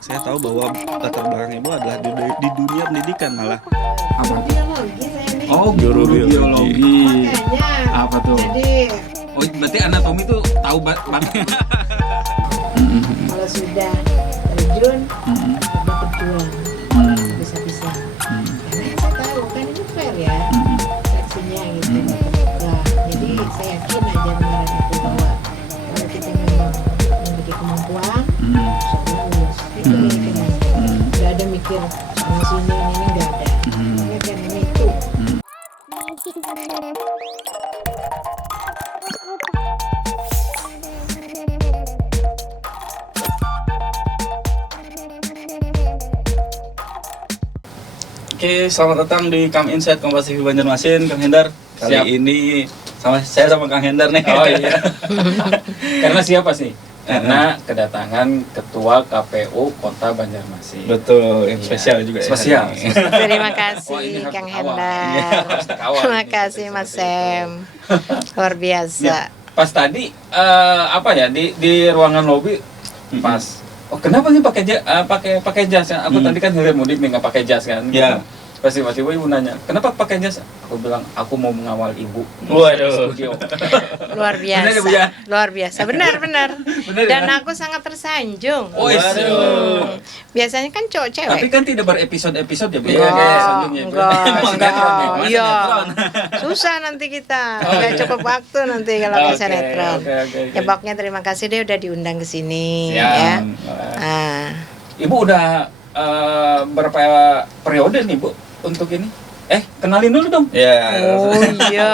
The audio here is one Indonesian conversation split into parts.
Saya tahu bahwa latar belakang ibu adalah di dunia pendidikan malah. Apa? Biologi saya nih. Oh, Guru guru biologi. Makanya. Apa tuh? Jadi Oh, berarti anatomi tuh tahu banget. kalau sudah terjun, kita berjuang bisa-bisa. Karena saya tahu kan ini fair ya, seleksinya gitu terbuka. Jadi saya yakin aja kemarin itu bahwa kalau kita memang memiliki kemampuan, insya Allah lulus. Itu keyakinan. Nggak ada mikir sana sini ini nggak ada. Ya kan ini itu. Oke, selamat datang di Come Inside Kompas TV Banjarmasin, Kang Hendar. Kali Siap. ini sama Kang Hendar nih. Oh iya. Karena siapa sih? Karena kedatangan Ketua KPU Kota Banjarmasin. Betul, yang Iya. spesial juga Spesial. ya. hari ini. Terima Oh, kasih ini harus Kang dikawal. Hendar. Iya, harus dikawal. Terima Ini kasih Mas seperti itu. Sam. Luar biasa. Ya, pas tadi apa ya di ruangan lobi pas. Oh, kenapa sih pakai jas ya? Aku tadi kan hilir mudik nih nggak pakai jas kan. Ya. Pas tiba-tiba ibu nanya, kenapa pakai jas? Aku bilang, aku mau mengawal ibu. Waduh. Studio. Luar Benar ya, Bu, biasa. ya? Luar biasa. Benar. Benar Dan ya? aku sangat tersanjung. Oh, Waduh. Biasanya kan cowok cewek. Tapi kan tidak berepisode-episode ya, Bu. Iya, Ya, kayak sanjung ya, Bu. enggak, Sinetron nih, Mas, iya. sinetron. Susah nanti kita. Oh, Nggak iya. cukup waktu nanti kalau ke Oke, sinetron. oke. Ya pokoknya terima kasih deh udah diundang ke sini Siap. ya. Ah. Ibu udah berapa periode nih, Bu, untuk ini? Kenalin dulu dong. Ya. Oh iya.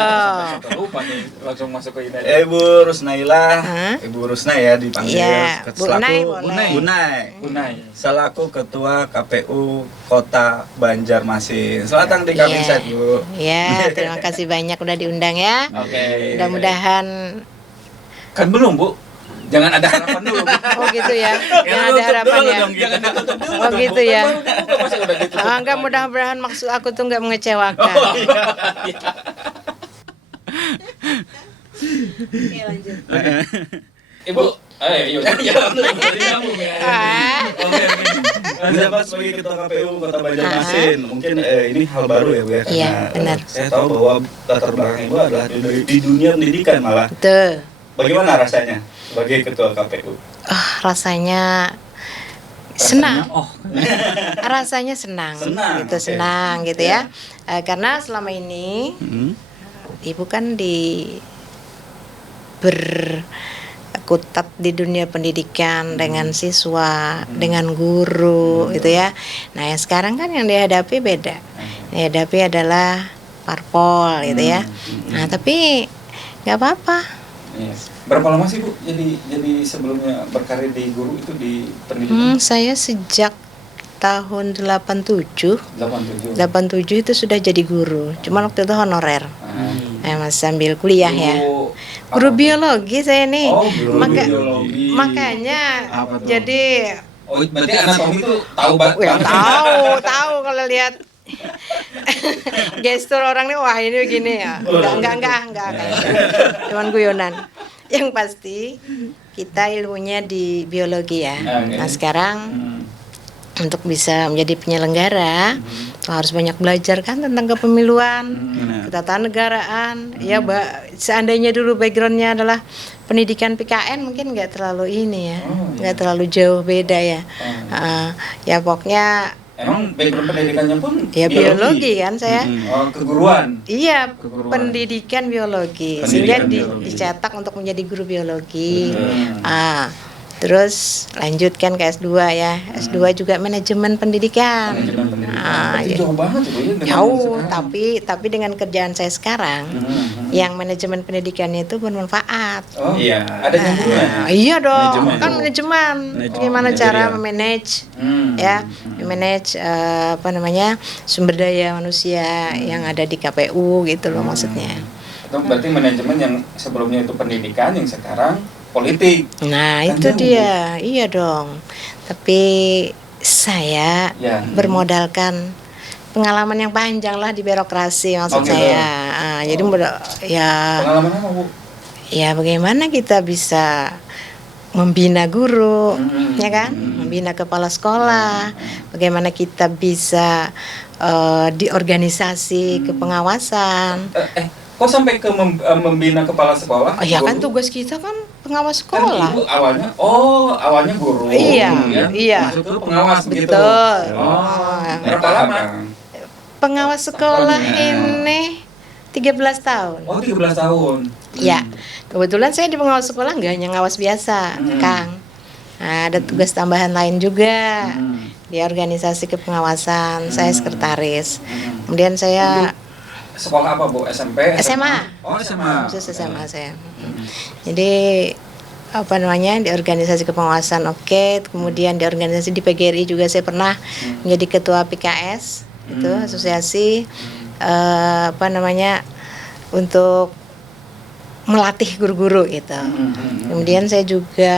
Lupa nih, langsung masuk ke ini aja. Ibu Rusnaila, Hah? Ibu Rusna ya dipanggil. Iya, Bu selaku- Nay boleh. Bu Nay. Unai. Selaku Ketua KPU Kota Banjarmasin. Selamat datang di Come Iya. Inside, Bu. Ya, terima kasih banyak udah diundang ya. Oke. Mudah-mudahan Kan belum, Bu. Jangan ada harapan dulu, Bu. oh gitu ya. Ya, Yang ada tutup harapan dulu ya. dong, Jangan ditutup dulu. Oh dong, gitu Bu. ya. Kan baru dibuka, masa udah ditutup. Enggak, mudah-mudahan maksud aku tuh nggak mengecewakan. Oh, iya. Oke, lanjut. Ibu, ayo. Ah. Menjabat sebagai Ketua KPU Kota Banjarmasin, mungkin ini hal baru ya, Bu ya. Iya, Karena, benar. Saya tahu bahwa latar belakang Ibu adalah di dunia pendidikan malah. Tuh. Bagaimana rasanya sebagai Ketua KPU? Rasanya senang. Oh, Rasanya senang. Senang, Gitu, oke. senang gitu ya. Karena selama ini Ibu kan berkutat di dunia pendidikan dengan siswa, dengan guru gitu ya. Nah, yang sekarang kan yang dihadapi beda. Yang dihadapi adalah parpol gitu ya. Nah, tapi nggak apa-apa. iya. Berapa lama sih, Bu? Jadi sebelumnya berkarir di guru itu di pendidikan? Saya sejak tahun 87 87. 87 itu sudah jadi guru. Cuma waktu itu honorer. Masih sambil kuliah ya. Guru biologi saya nih. Oh, guru Maka- biologi. Makanya Apa tuh? jadi Oh, berarti anatomi itu tahu banget. ya, tahu kalau lihat gestur orang nih, wah ini begini ya. Enggak kayak cuman guyonan. Yang pasti kita ilmunya di biologi ya. Oke. Nah, sekarang untuk bisa menjadi penyelenggara harus banyak belajar kan tentang kepemiluan, ketatanegaraan. Ya, seandainya dulu backgroundnya adalah pendidikan PKN mungkin nggak terlalu ini ya, nggak terlalu jauh beda ya. Ya pokoknya Emang background pendidikannya pun ya biologi kan saya. Oh, keguruan. Iya, Keguruan. pendidikan biologi. Pendidikan Sehingga biologi. dicetak untuk menjadi guru biologi. Terus lanjutkan ke S2 ya. S2 juga manajemen pendidikan. Manajemen pendidikan. Ah, Berarti jauh banget ya, Bu, ya, dengan Jauh, sekarang. tapi dengan kerjaan saya sekarang, yang manajemen pendidikannya itu bermanfaat. Oh, Iya. ada nyambungnya. Iya dong, Manajemen. kan manajemen. Gimana Oh, cara manajerial. memanage Hmm. ya, memanage sumber daya manusia yang ada di KPU gitu loh maksudnya. Itu berarti manajemen yang sebelumnya itu pendidikan, yang sekarang politik. Nah, Kan itu jauh, dia. Iya dong. Tapi saya Ya. bermodalkan pengalaman yang panjang lah di birokrasi maksud Oh, gitu. saya. Jadi ya Pengalaman apa, Bu? ya bagaimana kita bisa membina guru, ya kan, membina kepala sekolah, bagaimana kita bisa di organisasi kepengawasan. Kok sampai ke membina kepala sekolah? Oh ya kan Guru? tugas kita kan pengawas Kan sekolah. ibu awalnya guru. Iya, kemudian iya. masuk ke pengawas begitu. Betul. Oh, Oh. berapa lama? Pengawas sekolah ini 13 tahun. Oh, 13 tahun. Ya, kebetulan saya di pengawas sekolah nggak hanya ngawas biasa, Kang. Nah, ada tugas tambahan lain juga di organisasi kepengawasan. Saya sekretaris. Kemudian saya Sekolah apa, Bu? SMP? SMA. Oh, SMA. khusus SMA saya. Jadi apa namanya di organisasi kepengawasan kemudian di organisasi di PGRI juga saya pernah menjadi ketua PKS itu asosiasi apa namanya untuk melatih guru-guru gitu. Kemudian saya juga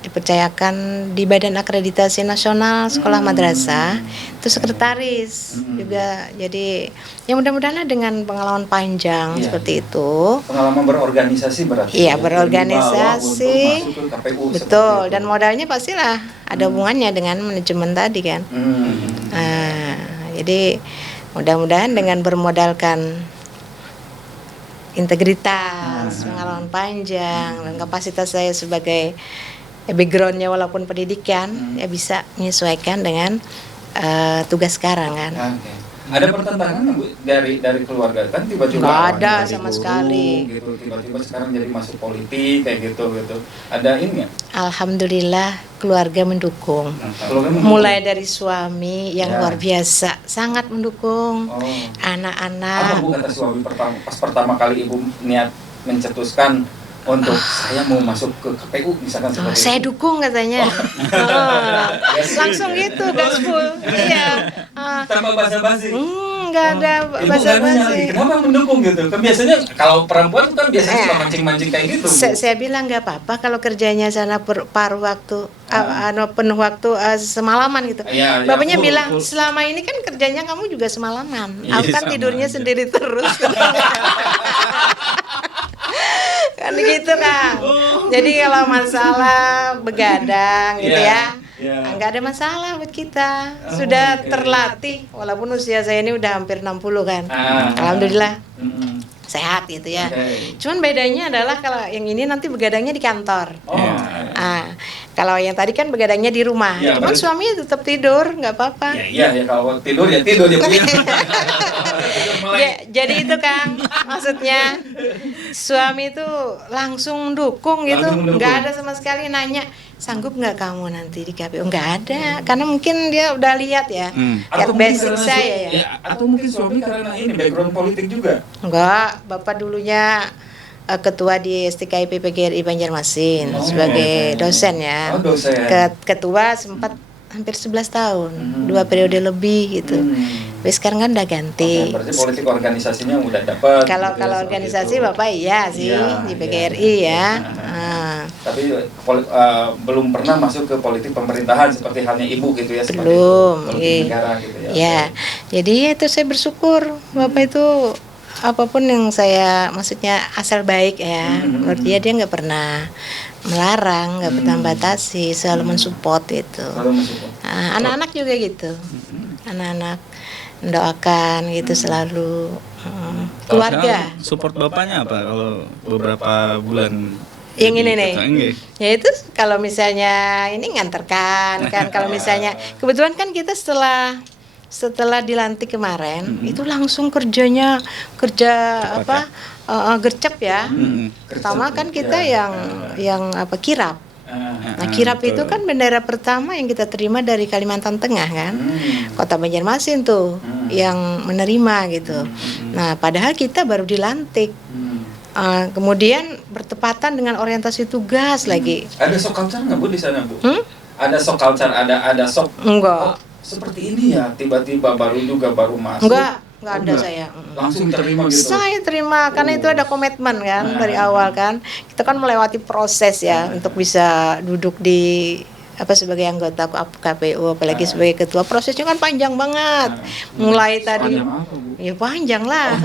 dipercayakan di Badan Akreditasi Nasional Sekolah Madrasah itu sekretaris juga. Jadi ya mudah-mudahan dengan pengalaman panjang seperti itu. Pengalaman berorganisasi berarti. Iya, ya, berorganisasi. untuk masuk ke KPU Betul, seperti dan itu. modalnya pastilah ada hubungannya dengan manajemen tadi kan. Nah, jadi mudah-mudahan dengan bermodalkan integritas, pengalaman panjang, dan kapasitas saya sebagai backgroundnya walaupun pendidikan, ya bisa menyesuaikan dengan tugas sekarang kan. Oke. Ada pertentangan nggak, Bu, dari keluarga kan tiba-tiba Nggak awalnya ada dari sama guru, sekali. gitu, tiba-tiba sekarang jadi masuk politik kayak gitu. Ada ini nggak? Alhamdulillah keluarga mendukung. Kalau kan Mulai dari suami yang Ya. luar biasa, sangat mendukung. apa Anak-anak. Bu kata suami pas pertama kali Ibu niat mencetuskan untuk saya mau masuk ke KPU misalkan Oh, seperti saya itu? dukung katanya. Langsung gitu, gaspol. Iya. Tanpa basa-basi. Nggak ada Ibu basa-basi. kenapa mendukung gitu? Kan biasanya kalau perempuan kan biasanya suka mancing-mancing kayak gitu. Bu. Saya bilang nggak apa-apa kalau kerjanya sana paruh waktu, penuh waktu semalaman gitu. Iya, Bapaknya full, bilang full. selama ini kan kerjanya kamu juga semalaman. Iya, Aku kan sama tidurnya aja. sendiri terus. Kan gitu kan. Jadi kalau masalah begadang gitu Iya, ya. iya. Nggak ada masalah buat kita. Oh, Sudah oke. terlatih walaupun usia saya ini udah hampir 60 kan. Alhamdulillah Mm-mm. sehat gitu ya. Oke. Cuman bedanya adalah kalau yang ini nanti begadangnya di kantor. Oh. Kalau yang tadi kan begadangnya di rumah. Iya, Cuman berarti- suaminya tetap tidur, nggak apa-apa. Ya kalau tidur ya tidur dia punya. Jadi itu Kang, maksudnya suami itu langsung dukung gitu, Langsung mendukung. nggak ada sama sekali nanya sanggup nggak kamu nanti di KPU, nggak ada, karena mungkin dia udah lihat ya, lihat basic karena saya ya. atau mungkin suami karena ini background politik juga. Enggak, bapak dulunya ketua di STKIP PGRI Banjarmasin Oh, sebagai oke. dosen ya. Oh, dosen. Ketua sempat hampir 11 tahun, 2 periode lebih gitu. Tapi sekarang kan udah ganti. Oke, berarti politik organisasinya udah dapat. Kalau gitu ya, kalau seperti organisasi itu. Bapak iya sih Iya, di iya. PGRI ya. Tapi belum pernah masuk ke politik pemerintahan seperti halnya Ibu gitu ya. seperti Belum, itu. Politik iya. negara gitu ya. Ya, jadi ya itu saya bersyukur Bapak itu apapun yang saya maksudnya asal baik ya. Menurut dia nggak pernah melarang, nggak pernah batasi, selalu mensupport itu. Selalu masuk. Anak-anak juga gitu, anak-anak mendoakan gitu selalu. Keluarga. Support bapaknya apa kalau beberapa bulan Yang jadi ini nih. ketua? Enggak. Ya itu kalau misalnya ini nganterkan kan, kalau misalnya kebetulan kan kita setelah dilantik kemarin itu langsung kerja Cepat gercep ya. Pertama kan kita yang kirap. Nah, kirap itu kan bendera pertama yang kita terima dari Kalimantan Tengah kan. Kota Banjarmasin tuh yang menerima gitu. Nah, padahal kita baru dilantik. Kemudian bertepatan dengan orientasi tugas lagi. Ada sok culture nggak Bu di sana Bu? Hmm? Ada sok culture, ada sok. Enggak. Oh, seperti ini ya tiba-tiba baru masuk. Enggak ada saya. Langsung terima gitu. Saya terima karena itu ada komitmen kan dari awal kan. Kita kan melewati proses ya untuk bisa duduk di sebagai anggota KPU apalagi sebagai ketua, prosesnya kan panjang banget. Mulai tadi Panjang apa, Bu? ya panjang lah.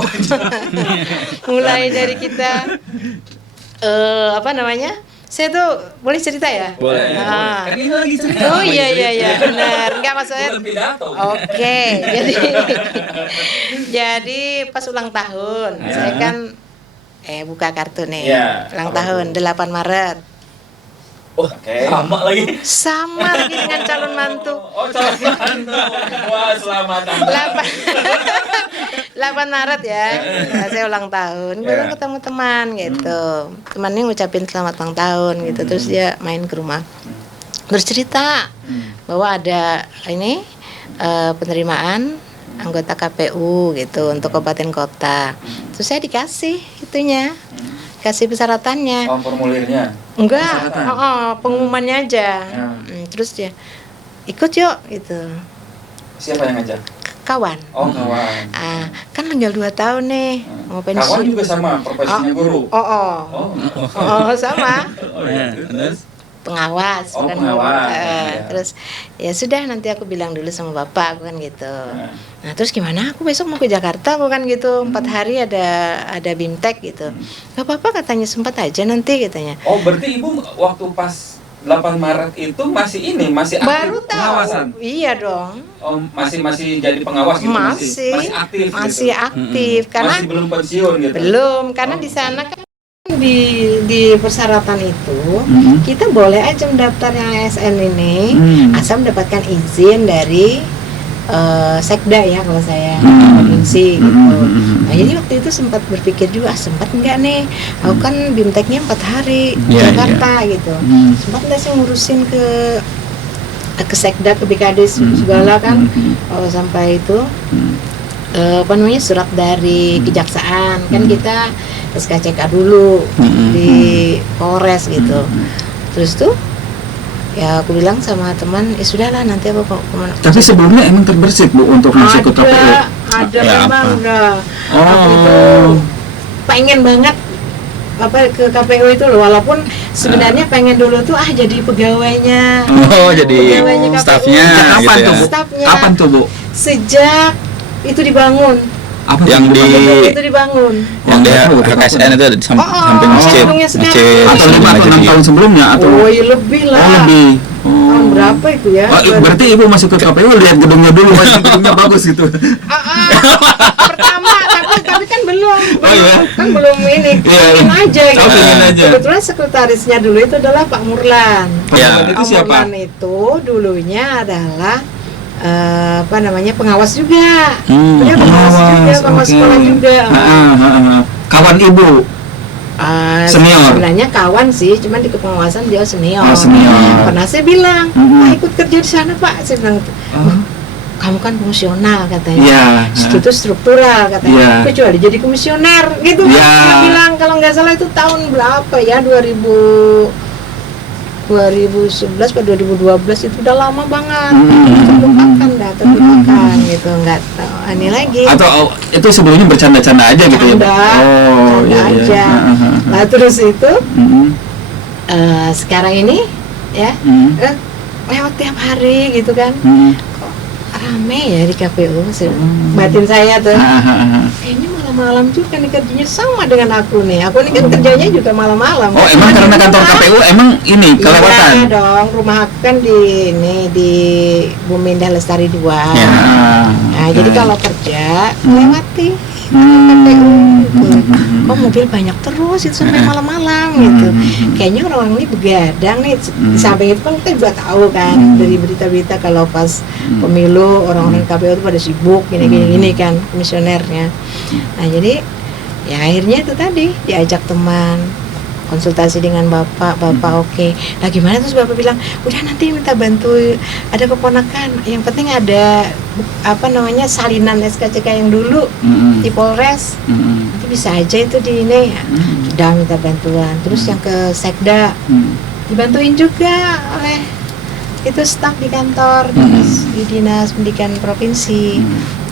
Mulai dari kita Saya tuh boleh cerita ya? Boleh. Ah. Kan ini lagi cerita. Oh iya benar. Enggak maksudnya. Bukan pidato. Oke, jadi pas ulang tahun, Ya. saya kan buka kartu nih. Ya, Ulang apa tahun 8 Maret. Oke. Sama lagi. Sama lagi dengan calon mantu. Oh, calon mantu. Wah, selamat. 8 Maret ya. Nah, saya ulang tahun. Baru ketemu teman gitu. Temannya ngucapin selamat ulang tahun gitu. Terus dia main ke rumah. Terus cerita bahwa ada ini penerimaan anggota KPU gitu untuk kabupaten kota. Terus saya dikasih itunya. Kasih persyaratannya. Oh, formulirnya. Enggak, Persyaratan. pengumumannya aja. Ya. Terus dia ikut yuk gitu. Siapa yang ngajak? Kawan. Oh, kawan. Kan tinggal 2 tahun nih mau pensiun. Kawan juga sama profesinya guru. Oh, sama. Oh, ya. Terus Pengawas. Oh, bukan pengawas. Ya. Terus ya sudah nanti aku bilang dulu sama bapak aku kan gitu. Ya. Nah terus gimana? Aku besok mau ke Jakarta aku kan gitu. 4 hari ada BIMTEK gitu. Gak apa-apa katanya, sempat aja nanti katanya. Oh, berarti Ibu waktu pas 8 Maret itu masih aktif Baru tahu. pengawasan. Iya dong. Oh, masih jadi pengawas gitu masih aktif. Masih gitu. aktif karena Masih belum pensiun gitu. belum karena Oh. di sana kan di persyaratan itu kita boleh aja mendaftar yang ASN ini asal mendapatkan izin dari Sekda ya kalau saya provinsi gitu. Nah jadi waktu itu sempat berpikir juga sempat enggak nih, aku kan BIMTEK-nya 4 hari di Iya, Jakarta gitu, sempat nggak sih ngurusin ke Sekda, ke BKD segala kan. Kalau sampai itu apa namanya surat dari kejaksaan kan kita SKCK dulu di Polres gitu. Terus tuh ya aku bilang sama teman, sudahlah nanti aku kemana. Tapi sebelumnya emang terbersit Bu untuk masuk ke KPU? Ada Ya, memang apa? udah. Aku itu pengen banget apa ke KPU itu loh, walaupun sebenarnya pengen dulu tuh jadi pegawainya. Oh, jadi Pegawainya KPU. stafnya Kapan gitu ya? tuh, Bu? Stafnya. Kapan tuh Bu? Sejak itu dibangun. Apa Yang tuh? di- Itu dibangun. Yang dia KKSN itu ada di samping masjid. gedungnya sekarang. Masjid Atau 5 atau 6 tahun sebelumnya atau? Oh, iya lebih lah. Oh, lebih. Tahun berapa itu ya? Berarti Ibu masuk ke KPU lihat gedungnya dulu, wah gedungnya bagus gitu. Pertama, tapi kan belum. Oh, iya? Kan belum ini. Iya, Pengen aja oh, gitu. pengen aja. Kebetulan sekretarisnya dulu itu adalah Pak Murlan. Ya. Itu Pak siapa? Murlan itu dulunya adalah apa namanya pengawas juga. Dia pengawas juga, pengawas oke. sekolah juga. Kawan Ibu. Senior. Sebenarnya kawan sih, cuman di kepengawasan dia senior. Oh, senior. Pernah saya bilang, Pak ikut kerja di sana Pak. Saya bilang, Oh. kamu kan fungsional katanya. Iya. Itu struktural katanya. Iya. Kecuali jadi komisioner gitu. Iya. Dia bilang kalau nggak salah itu tahun berapa ya 2011 atau 2012 itu udah lama banget. Terlupakan gitu, nggak tahu ini lagi. Atau itu sebelumnya bercanda-canda aja gitu ya? Canda, Oh, canda iya, iya. aja. Nah terus itu sekarang ini ya lewat tiap hari gitu kan, kok rame ya di KPU. Batin saya tuh kayaknya malam-malam juga nih kerjanya sama dengan aku nih. Aku ini kan kerjanya juga malam-malam. Oh, emang karena kantor KPU emang ini kelewatan? Iya dong, rumah aku kan di Bumi Indah Lestari 2. Ya. Nah, jadi kalau kerja lewati KPU gitu. Kok mobil banyak terus itu sampai malam-malam gitu. Kayaknya orang-orang ini begadang nih. Di samping itu kan kita juga tahu kan dari berita-berita kalau pas pemilu orang-orang KPU itu pada sibuk gini kan komisionernya. Nah, jadi ya akhirnya itu tadi diajak teman konsultasi dengan bapak oke. Nah gimana terus bapak bilang udah nanti minta bantu, ada keponakan yang penting ada apa namanya salinan SKCK yang dulu di Polres, nanti bisa aja itu di ini ya. Udah minta bantuan. Terus yang ke Sekda dibantuin juga oleh itu staf di kantor di dinas pendidikan provinsi.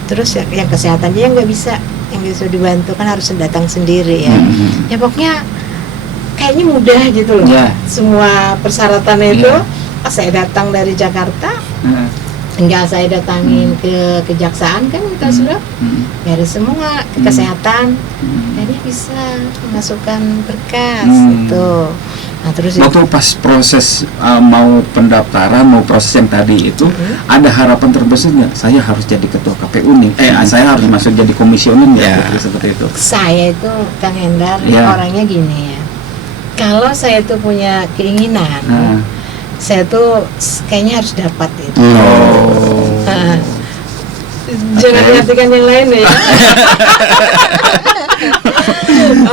Terus yang kesehatannya yang nggak bisa dibantu kan harus datang sendiri ya. Ya pokoknya kayaknya mudah gitu loh. Semua persyaratannya itu pas saya datang dari Jakarta tinggal saya datangin ke kejaksaan kan minta surat beres semua ke kesehatan, jadi bisa memasukkan berkas itu. Nah terus itu, Waktu pas proses mau pendaftaran, mau proses yang tadi itu, ada harapan terbesar nggak? Saya harus jadi ketua KPU nih. Saya harus masuk jadi komisioner nggak? Ya. Putri, seperti itu. saya itu Kang Hendar Ya. orangnya gini ya. Kalau saya tuh punya keinginan, Nah. saya tuh kayaknya harus dapat itu. Oh. Nah, jangan Oke. perhatikan yang lain ya.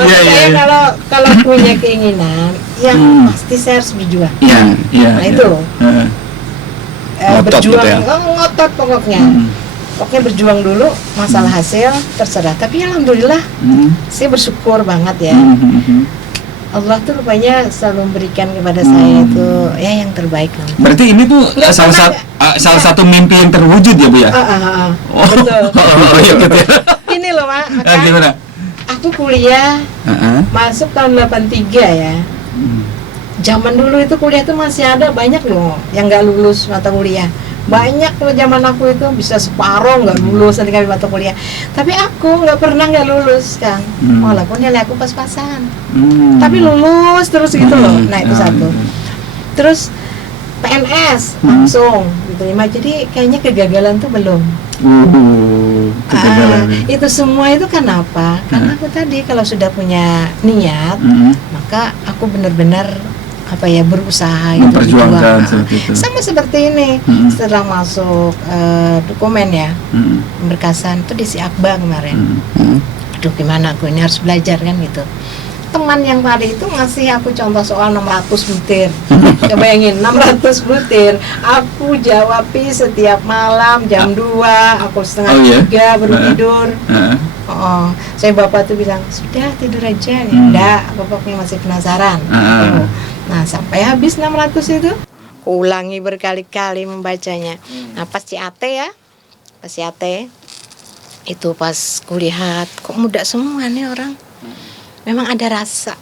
Iya, iya, Saya iya. kalau punya keinginan, yang pasti saya harus berjuang. Iya, iya. Nah, iya. itu. Heeh. Ngotot Berjuang, gitu ya? ngotot pokoknya. Pokoknya berjuang dulu, masalah hasil terserah. Tapi alhamdulillah, saya bersyukur banget ya. Allah tuh rupanya selalu memberikan kepada saya itu ya yang terbaik lah. Berarti ini tuh Nggak salah pernah satu mimpi yang terwujud ya, Bu ya? Oh, betul. Oh, iya gitu ya. Ini loh, Mak. Gimana? Aku kuliah Heeh. masuk tahun 83 ya. Zaman dulu itu kuliah tuh masih ada banyak loh yang nggak lulus mata kuliah. Banyak loh zaman aku itu bisa separuh nggak lulus nanti kami mata kuliah. Tapi aku nggak pernah nggak lulus, Kang. Walaupun nilai aku pas-pasan. Tapi lulus terus gitu loh. Nah itu satu. Terus PNS langsung diterima. Jadi kayaknya kegagalan tuh belum. Kegagalan. Itu semua itu kenapa? Karena aku tadi kalau sudah punya niat, maka aku benar-benar berusaha gitu, Memperjuangkan berjuang. seperti itu. Sama seperti ini. Setelah masuk dokumen ya, pemberkasan itu di si Akbar kemarin. Aduh gimana aku ini harus belajar kan gitu. Teman yang tadi itu ngasih aku contoh soal 600 butir. Coba bayangin 600 butir. Aku jawabi setiap malam jam 2, aku setengah 3 baru tidur. Saya bapak tuh bilang, sudah tidur aja. Ya enggak, bapaknya masih penasaran. Nah sampai habis 600 itu, aku ulangi berkali-kali membacanya. Nah pas CAT ya, pas CAT itu pas kulihat, kok muda semua nih orang. Memang ada rasa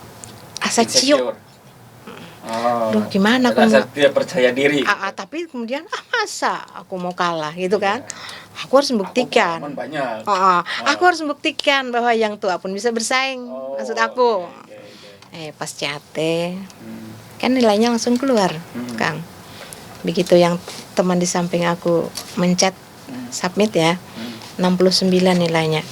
ciut. Duh gimana aku Rasa tidak percaya diri. tapi kemudian masa aku mau kalah gitu kan. Aku harus membuktikan. Pengalaman banyak. Aku harus membuktikan bahwa yang tua pun bisa bersaing. Maksud aku. Pas CAT kan nilainya langsung keluar, Kang. Begitu yang teman di samping aku mencet submit ya, 69 nilainya.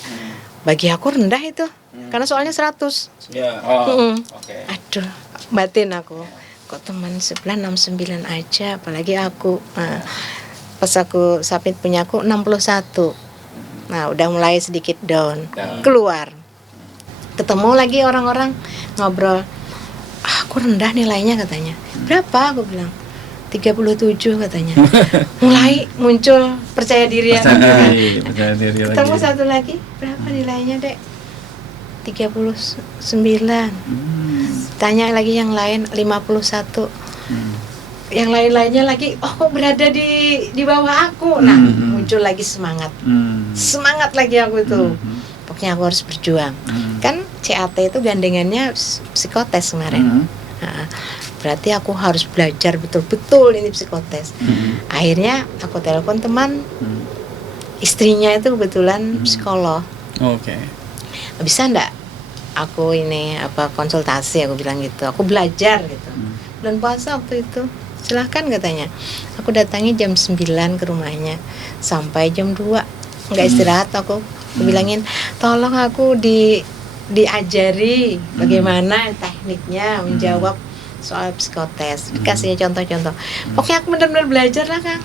Bagi aku rendah itu. Karena soalnya 100. Ya. Oke. Aduh, batin aku. Kok teman sebelah 69 aja, apalagi aku. Nah, pas aku submit punya aku 61. Nah, udah mulai sedikit down. Keluar. Ketemu lagi orang-orang ngobrol. Aku rendah nilainya katanya. Berapa? Aku bilang 37 katanya. Mulai muncul percaya diri ya. Percaya diri lagi. Ketemu satu lagi, berapa nilainya, Dek? 39. Tanya lagi yang lain 51. Yang lain-lainnya lagi, kok berada di bawah aku. Nah, muncul lagi semangat. Semangat lagi aku itu. Pokoknya aku harus berjuang. Kan CAT itu gandengannya psikotes kemarin. Nah, berarti aku harus belajar betul-betul ini psikotes. Akhirnya aku telepon teman, istrinya itu kebetulan psikolog. Oke. Bisa enggak aku ini konsultasi, aku bilang gitu. Aku belajar gitu. Bulan puasa waktu itu. Silahkan katanya. Aku datangi jam 9 ke rumahnya sampai jam 2. Enggak istirahat aku. Aku bilangin, "Tolong aku diajari bagaimana tekniknya menjawab soal psikotes." Dikasih contoh-contoh. Pokoknya aku benar-benar belajar lah, Kang.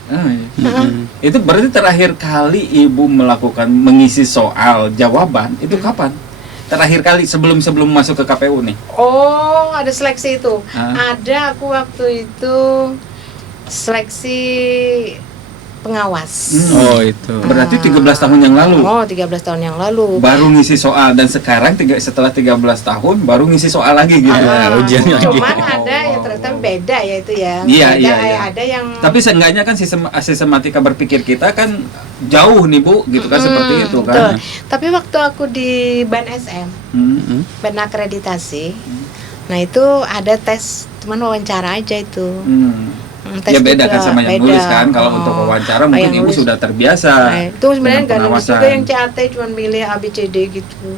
Itu berarti terakhir kali Ibu mengisi soal jawaban itu kapan? Terakhir kali sebelum masuk ke KPU nih. Oh, ada seleksi itu. Ada, aku waktu itu seleksi pengawas. Oh itu. Berarti 13 tahun yang lalu. Oh, 13 tahun yang lalu. Baru ngisi soal, dan sekarang setelah 13 tahun baru ngisi soal lagi gitu. ujian lagi. Cuman ada yang ternyata beda ya itu ya. Iya, Beda, iya. Ada yang Tapi seenggaknya kan sistematika berpikir kita kan jauh nih Bu, gitu kan, seperti itu kan. betul. Tapi waktu aku di Ban SM, Ban akreditasi, nah itu ada tes, cuman wawancara aja itu. Tes Ya beda juga, kan sama yang beda. nulis kan. Kalau untuk wawancara mungkin yang Ibu nulis. sudah terbiasa. Nah, itu sebenarnya nggak nulis juga, yang CAT cuman milih ABCD gitu.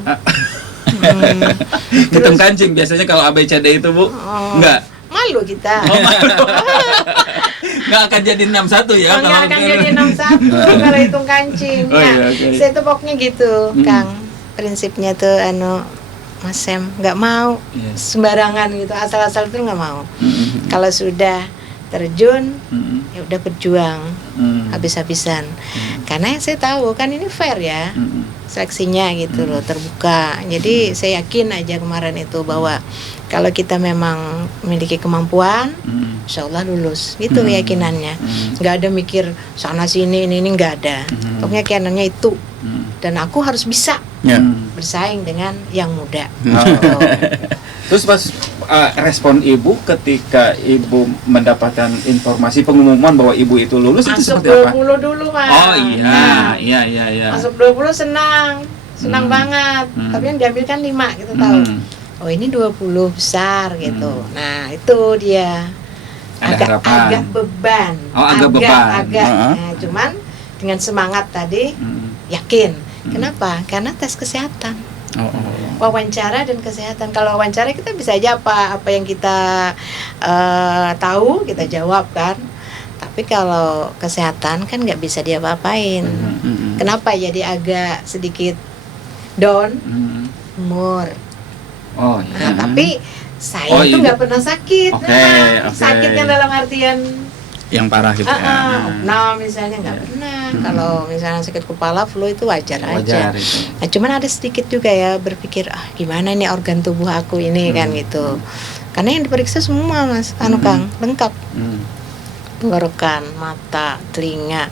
Hitung kancing biasanya kalau ABCD itu Bu. Enggak. malu kita. Nggak akan jadi 61 ya Nggak akan jadi 61 kalau hitung kancing. Oh, iya, Nah, oke. saya tuh pokoknya gitu, Kang. Prinsipnya tuh Mas Sem, nggak mau Iya. sembarangan gitu, asal-asal tuh nggak mau. Kalau sudah terjun, ya udah berjuang habis-habisan. Karena saya tahu kan ini fair ya, seleksinya gitu loh, terbuka. Jadi saya yakin aja kemarin itu bahwa kalau kita memang memiliki kemampuan, insya Allah lulus. Gitu keyakinannya. Nggak ada mikir sana sini ini nggak ada. Pokoknya keyakinannya itu. Dan aku harus bisa Ya. bersaing dengan yang muda. Oh. Terus pas respon ibu ketika ibu mendapatkan informasi pengumuman bahwa ibu itu lulus itu Masuk seperti apa? 20 dulu, Pak. Oh iya, Nah, iya. masuk 20 senang banget. Tapi yang diambil kan 5, kita tahu. Oh ini 20 besar gitu. Nah itu dia. Ada harapan. Agak beban. Oh, agak beban. Nah, cuman dengan semangat tadi, yakin. Kenapa? Karena tes kesehatan. Wawancara dan kesehatan. Kalau wawancara kita bisa aja apa yang kita tahu kita jawab kan. Tapi kalau kesehatan kan nggak bisa diapa-apain. Kenapa jadi agak sedikit down? Umur. Oh Nah, iya. tapi saya Oh, itu iya. nggak pernah sakit. Oke, Nah, oke. sakitnya dalam artian Yang parah gitu ya. nah misalnya nggak pernah. Kalau misalnya sakit kepala, flu itu wajar aja. Wajar itu. Nah, cuman ada sedikit juga ya berpikir gimana nih organ tubuh aku ini kan gitu. Karena yang diperiksa semua Mas, Kang, lengkap. Tenggorokan, mata, telinga,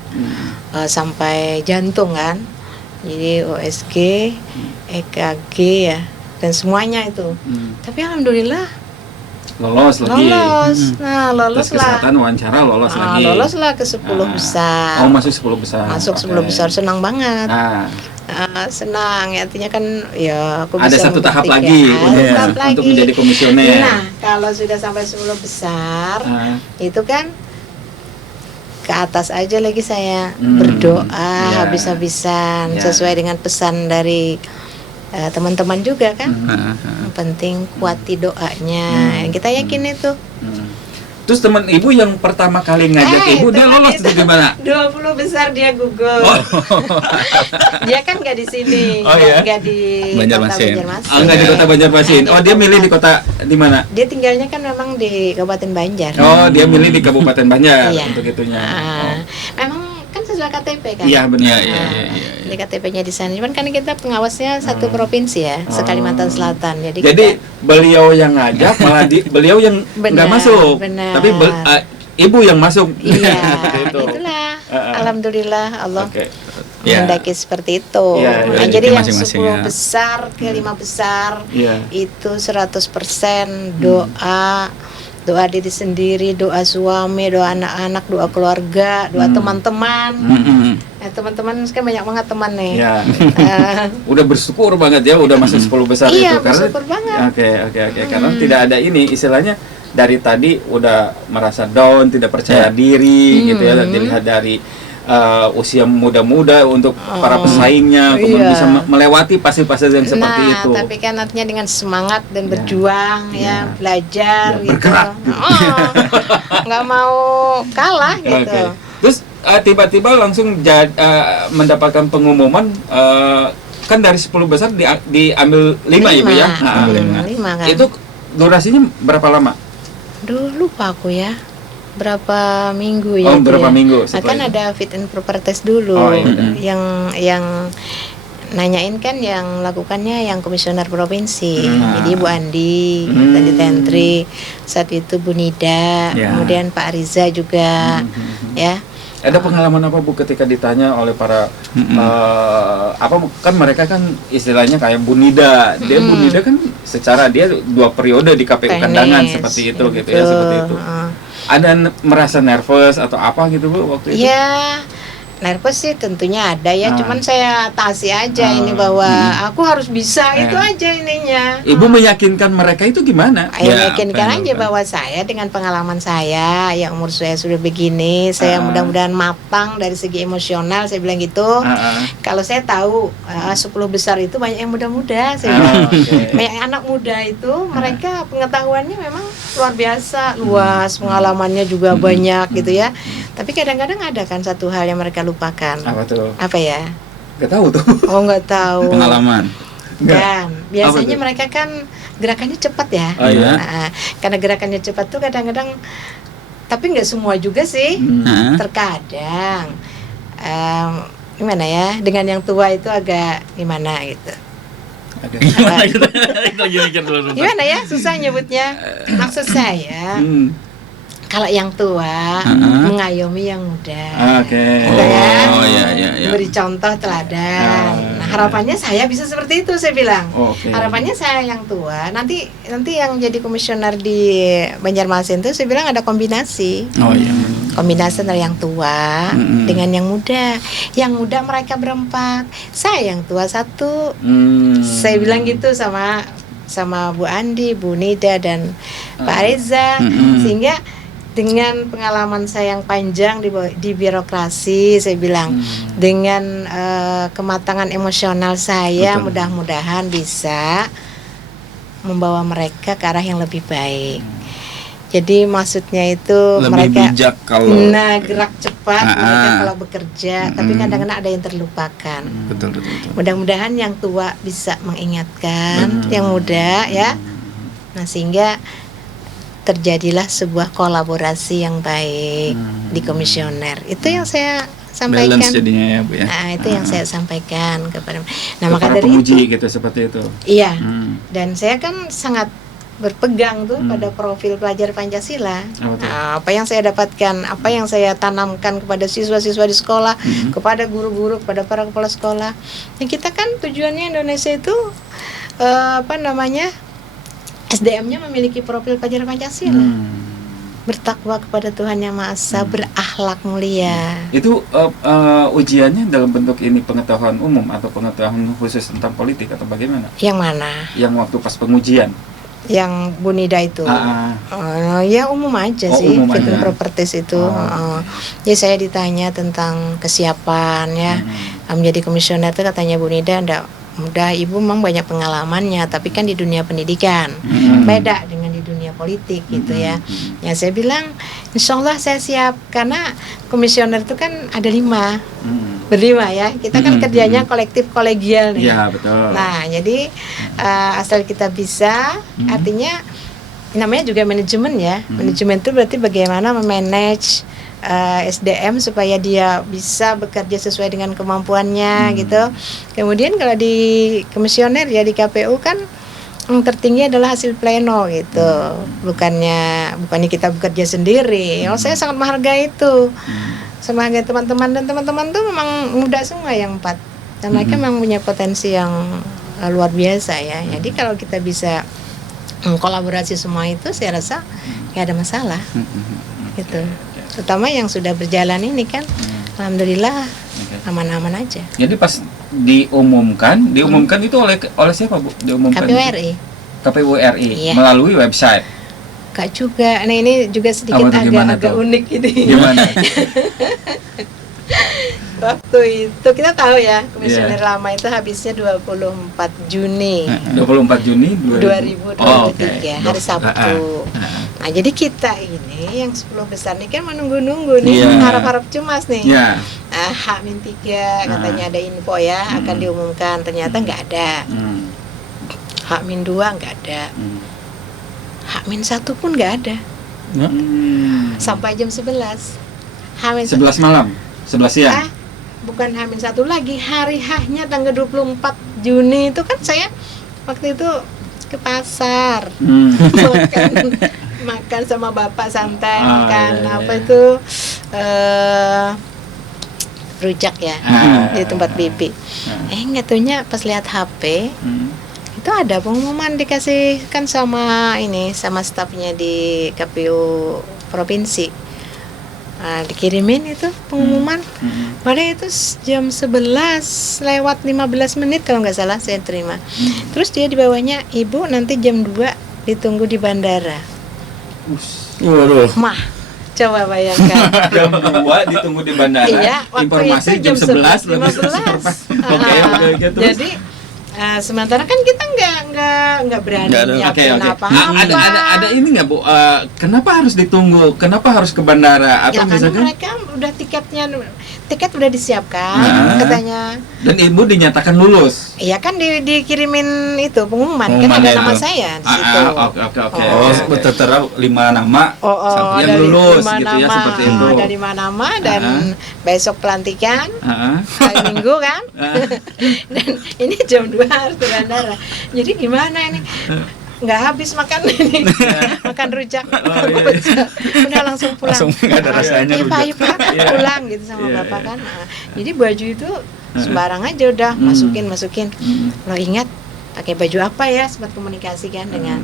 sampai jantung kan. Jadi USG, EKG ya, dan semuanya itu. Tapi alhamdulillah Lolos lagi. Nah, lolos Tes lah. kesehatan wawancara lolos lagi. Lolos lah ke 10 besar. Oh, masuk 10 besar. Masuk 10 Oke. besar, senang banget. Nah, Senang ya, artinya kan ya aku ada bisa satu tahap membuktikan. lagi Ada untuk, tahap lagi. untuk menjadi komisioner. Nah, kalau sudah sampai 10 besar, itu kan ke atas aja lagi saya berdoa Ya. habis-habisan Ya. sesuai dengan pesan dari teman-teman juga kan. Yang penting kuati doanya. Kita yakin itu. Terus teman ibu yang pertama kali ngajak ibu, dia teman lolos itu itu gimana? 20 besar dia gugur. Dia kan nggak di sini, Oh, iya? nggak di Banjarmasin. Kota Banjarmasin. Oh, enggak di kota Banjarmasin. Oh, dia milih di kota di mana? Dia tinggalnya kan memang di Kabupaten Banjar. Oh, dia milih di Kabupaten Banjar Iya. untuk itunya. Oh. Memang kan sesuai KTP kan. Iya, benar. Iya. Jadi KTP-nya di sana. Cuman kan kita pengawasnya satu provinsi ya, Kalimantan Selatan. Jadi Jadi beliau yang ngajak, malah beliau yang nggak Benar, masuk. benar. Tapi ibu yang masuk. iya, Seperti itu. itulah. Alhamdulillah Allah Oke. Ya. mendaki seperti itu. Iya, Nah, iya. jadi yang Masing-masing 10 ya. besar ke 5 besar Iya. itu 100% doa diri sendiri, doa suami, doa anak-anak, doa keluarga, doa teman-teman. Nah, teman-teman kan banyak banget teman nih. Ya. Eh, Udah bersyukur banget ya udah masuk 10 besar Iya, itu karena bersyukur banget. Oke. Karena tidak ada ini istilahnya dari tadi udah merasa down, tidak percaya diri gitu ya, dilihat dari usia muda-muda untuk para pesaingnya kemudian Iya. bisa melewati fase-fase yang seperti nah, itu. tapi kan artinya dengan semangat dan Ya. berjuang Ya. belajar Ya, gitu. bergerak. Nggak mau kalah gitu. Oke. Terus tiba-tiba langsung mendapatkan pengumuman kan dari 10 besar diambil 5 ya Bu ya. Nah, Lima kan. itu durasinya berapa lama? Dulu lupa aku ya. Berapa minggu ya? Oh, itu berapa ya. minggu Nah, kan setelah itu? ada fit and proper test dulu. Oh, iya. Yang nanyain kan yang lakukannya yang komisioner provinsi. Jadi Bu Andi, tadi Tentri, saat itu Bu Nida, Ya. kemudian Pak Riza juga, ya. Ada pengalaman apa Bu ketika ditanya oleh para apa kan mereka kan istilahnya kayak Bu Nida. Dia Bu Nida kan secara dia 2 periode di KPU Kandangan Teknis, seperti itu ya gitu ya, seperti itu. betul. Ada merasa nervous atau apa gitu Bu waktu itu? Ya, nervous sih tentunya ada ya, Ah. cuman saya atasi aja ini bahwa aku harus bisa, itu aja ininya. Ibu meyakinkan mereka itu gimana? Ayo Ya, yakinkan benar, aja benar. bahwa saya dengan pengalaman saya yang umur saya sudah begini, saya mudah-mudahan matang dari segi emosional, saya bilang gitu. Kalau saya tahu 10 besar itu banyak yang muda-muda, saya bilang. Oke. Banyak anak muda itu mereka pengetahuannya memang luar biasa, luas, pengalamannya juga banyak gitu ya. Tapi kadang-kadang ada kan satu hal yang mereka lupakan. Apa tuh? Apa ya? Gak tahu tuh. Oh, nggak tahu. Pengalaman. Dan biasanya tuh? mereka kan gerakannya cepat ya. Oh, iya. Nah, karena gerakannya cepat tuh kadang-kadang, tapi nggak semua juga sih. Nah, Terkadang gimana ya, dengan yang tua itu agak gimana gitu. gimana gitu? Kita lagi mikir dulu. Gimana ya, susah nyebutnya. Maksud saya, kalau yang tua mengayomi yang muda. Oke. Gitu ya. Oh, iya. Beri contoh teladan. Nah, harapannya saya bisa seperti itu, saya bilang. Oke. Harapannya saya yang tua, nanti yang jadi komisioner di Banjarmasin itu saya bilang ada kombinasi. Oh iya. Kombinasi antara yang tua dengan yang muda. Yang muda mereka berempat, saya yang tua satu. Saya bilang gitu sama Bu Andi, Bu Nida dan Pak Reza, sehingga dengan pengalaman saya yang panjang di birokrasi, saya bilang dengan kematangan emosional saya, mudah-mudahan bisa membawa mereka ke arah yang lebih baik. Jadi maksudnya itu Lebih mereka bijak kalau gerak cepat mereka kalau bekerja, tapi kadang-kadang ada yang terlupakan. betul. Mudah-mudahan yang tua bisa mengingatkan yang muda ya. Nah, sehingga terjadilah sebuah kolaborasi yang baik di komisioner. Itu yang saya sampaikan. Balance jadinya ya, Bu ya. Nah, itu yang saya sampaikan kepada. Nah, Ke maka para dari penguji itu, gitu seperti itu. iya. Dan saya kan sangat berpegang tuh pada profil pelajar Pancasila. Apa tuh? Nah, apa yang saya dapatkan, apa yang saya tanamkan kepada siswa-siswa di sekolah, kepada guru-guru, kepada para kepala sekolah. Yang kita kan tujuannya Indonesia itu SDM-nya memiliki profil pelajar Pancasila. Bertakwa kepada Tuhan Yang Maha Esa, berakhlak mulia. Itu ujiannya dalam bentuk ini pengetahuan umum atau pengetahuan khusus tentang politik atau bagaimana? Yang mana? Yang waktu pas pengujian. Yang Bu Nida itu. Ya umum aja Oh, sih, umum fit and aja. properties itu. Jadi saya ditanya tentang kesiapan ya, menjadi komisioner itu katanya Bu Nida, enggak mudah, Ibu memang banyak pengalamannya, tapi kan di dunia pendidikan beda dengan di dunia politik gitu ya. Ya saya bilang, insya Allah saya siap, karena komisioner itu kan ada 5, berlima ya. Kita kan kerjanya kolektif kolegial nih. Iya, betul. Nah, jadi asal kita bisa, artinya namanya juga manajemen ya. Manajemen itu berarti bagaimana memanage SDM supaya dia bisa bekerja sesuai dengan kemampuannya gitu. Kemudian kalau di komisioner ya di KPU kan yang tertinggi adalah hasil pleno gitu. Bukannya kita bekerja sendiri. Oh, saya sangat menghargai itu. Sebagai teman-teman, dan teman-teman tuh memang muda semua yang 4. Dan mereka memang punya potensi yang luar biasa ya. Jadi kalau kita bisa kolaborasi semua itu, saya rasa nggak ada masalah gitu. Terutama yang sudah berjalan ini kan, alhamdulillah aman-aman aja. Jadi pas diumumkan itu oleh siapa, Bu? Diumumkan KPU RI KPU RI Iya. melalui website. Kak juga. Nah, ini juga sedikit Apa tuh, gimana agak tuh? unik ini. Gimana? Waktu itu kita tahu ya, komisioner lama itu habisnya 24 Juni 24 Juni 2023. 2023, Oh, oke. hari Sabtu. Nah, jadi kita ini yang 10 besar nih kan menunggu-nunggu nih, Iya. harap-harap cemas nih. Ya. H-3 katanya ada info ya, akan diumumkan. Ternyata nggak ada. H-2 nggak ada. H-1 pun nggak ada. Sampai jam 11. H-1 11 malam, 11 siang. bukan H-1 lagi, hari H-nya tanggal 24 Juni itu kan saya waktu itu ke pasar. Makan sama bapak santai, makan apa itu rujak ya, di tempat bibi. Nggak taunya pas lihat HP itu ada pengumuman dikasihkan sama stafnya di KPU provinsi. dikirimin itu pengumuman. Padahal itu jam 11 lewat 15 menit kalau nggak salah saya terima. Terus dia di bawahnya, ibu nanti jam 2 ditunggu di bandara. Waduh. Mah, coba bayangkan. Jam 2 ditunggu di bandara. Iya, waktu Informasi itu jam 11 lebih 11. Oke, terus. Jadi sementara kan kita nggak berani Nggak ada. Oke, nyiapin oke. apa-apa. Ada ini nggak Bu? Kenapa harus ditunggu? Kenapa harus ke bandara? Ya Atau karena misalkan? mereka udah tiket udah disiapkan katanya. Dan ibu dinyatakan lulus. Iya kan dikirimin itu pengumuman kan Pengumuman ada itu. nama saya di situ. Oke. Oh, tertera 5 nama. Oh, yang dari lulus lima gitu ya, nama, seperti itu. dari lima nama dan besok pelantikan Heeh. hari Minggu kan. Dan ini jam 2 harus ke bandara. Jadi gimana ini? Nggak habis makan ini. Makan rujak. Udah langsung pulang. Langsung nggak ada rasanya Pak, rujak. yuk Pak, pulang gitu sama bapak kan. Nah, jadi baju itu sembarang aja udah masukin. Lo ingat pakai baju apa ya, sempat komunikasi kan dengan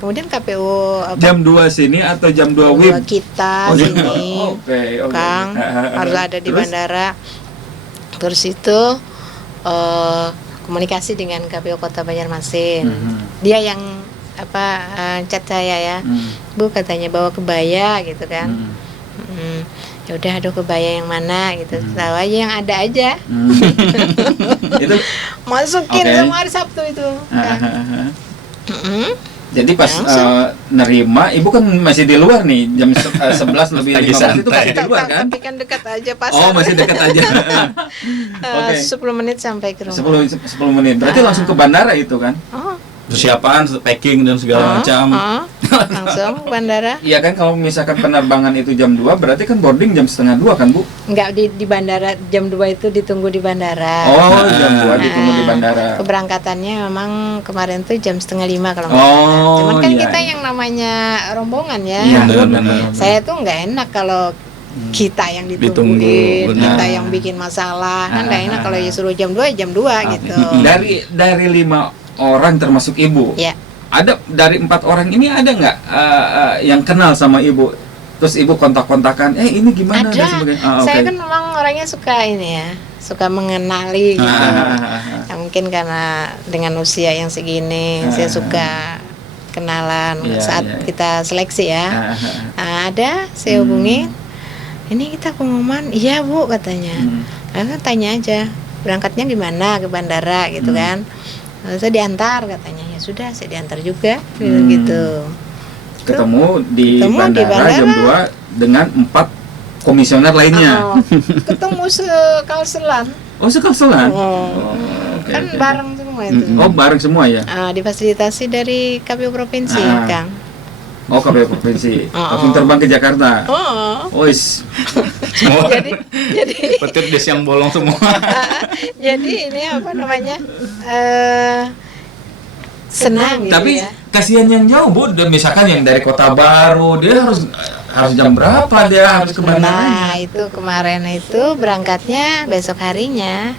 kemudian KPU Jam 2 sini atau jam 2 WIB? kita Oh, sini. Oke. Kang harus ada di Terus? bandara. Terus itu komunikasi dengan KPU Kota Banjarmasin. Dia yang chat saya ya, Bu katanya bawa kebaya gitu kan. Ya udah, aduh kebaya yang mana gitu, tahu aja yang ada aja. Itu Masukin Oke. semua hari Sabtu itu. Kang. jadi pas nerima, ibu kan masih di luar nih, jam 11 lebih Lagi 15 itu santai. masih di luar kan? Tapi kan dekat aja pasar. Oh, masih dekat aja. Oke. 10 menit sampai ke rumah. 10 menit. Berarti langsung ke bandara itu kan? Oh, Persiapan, packing dan segala macam. langsung ke bandara. Iya kan, kalau misalkan penerbangan itu jam 2, berarti kan boarding jam setengah 2 kan, Bu? Enggak, di bandara jam 2 itu ditunggu di bandara. Oh, jam 2 ditunggu di Nah, bandara. Keberangkatannya memang kemarin tuh jam 4:30 kalau nggak Oh, salah. Cuman kan iya, kita iya. yang namanya rombongan ya. Iya, benar. Saya tuh nggak enak kalau kita yang Ditunggu, ditungguin, benar. kita yang bikin masalah. Kan nggak enak kalau disuruh jam 2 ya jam 2 gitu. Dari 5 orang termasuk ibu. Ya. Ada dari 4 orang ini ada nggak yang kenal sama ibu? Terus ibu kontak-kontakan, ini gimana dan Ada. sebagainya. Saya Oke. kan memang orangnya suka ini ya, suka mengenali gitu. Ya, mungkin karena dengan usia yang segini, saya suka kenalan Iya, saat iya. kita seleksi ya. Nah, ada, saya hubungi. Ini kita pengumuman, iya Bu katanya. Karena tanya aja, berangkatnya gimana ke bandara gitu kan. Lalu saya diantar katanya, ya sudah saya diantar juga gitu. Ketemu di Ketemu di bandara jam bandara. 2 dengan 4 komisioner lainnya. Ketemu sekalselan. Oh, sekalselan. Kan oke. bareng semua itu. Oh, bareng semua ya? Difasilitasi dari KPU Provinsi, Kang. Oh, KPU Provinsi. Langsung terbang ke Jakarta. Oh. Wis. Semua Jadi petir des yang bolong semua. jadi ini apa namanya? Senang gitu Tapi ya. kasihan yang jauh, Bu. Dan misalkan yang dari Kota Baru, dia harus jam berapa dia harus ke bandara? Nah, itu kemarin itu berangkatnya besok harinya.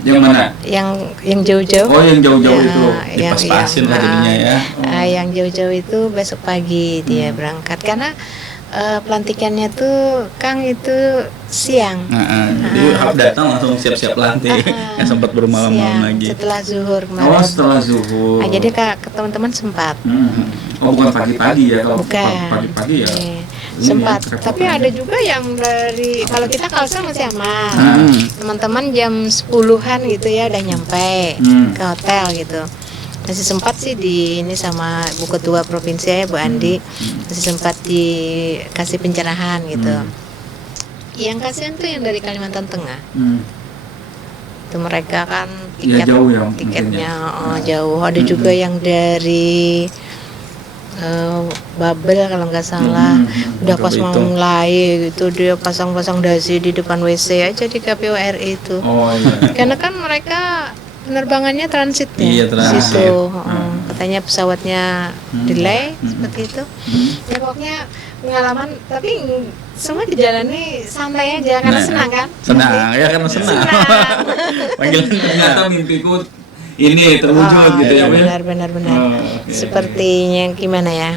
Yang mana? Yang jauh-jauh. Oh, yang jauh-jauh Ya, itu. Dipas-pasin lah jadinya ya. Yang jauh-jauh itu besok pagi dia berangkat karena pelantikannya tuh Kang itu siang. Jadi harus datang langsung siap-siap lantik. Yang sempat bermalam-malam Siang, lagi. setelah zuhur kemarin. Oh, setelah zuhur. Nah, jadi ke teman-teman sempat. Oh, bukan pagi-pagi ya? Kalau Bukan. pagi-pagi ya? Iya. Ini Sempat. ya, Tapi ada juga yang dari kalau kita Kalsel masih aman. Hmm. Teman-teman jam 10-an gitu ya udah nyampe ke hotel gitu. Masih sempat sih di ini sama Bu Ketua Provinsi ya Bu Andi, masih sempat dikasih pencerahan gitu. Yang kasihan tuh yang dari Kalimantan Tengah. Itu mereka kan Ya, jauh ya, tiketnya mungkin jauh. Ada juga yang dari Babel kalau nggak salah. Udah pas mau Belitung. mulai gitu dia pasang-pasang dasi di depan WC aja di KPU RI itu. Oh iya. Karena kan mereka penerbangannya transit ya. Iya, transit. Situ. Katanya pesawatnya delay seperti itu. Ya pokoknya pengalaman tapi semua dijalani santai aja karena Nah, senang kan? Senang ya karena senang. Panggilan Ternyata mimpiku ini terwujud gitu ya, Bu. benar. Oh, oke. Sepertinya gimana ya?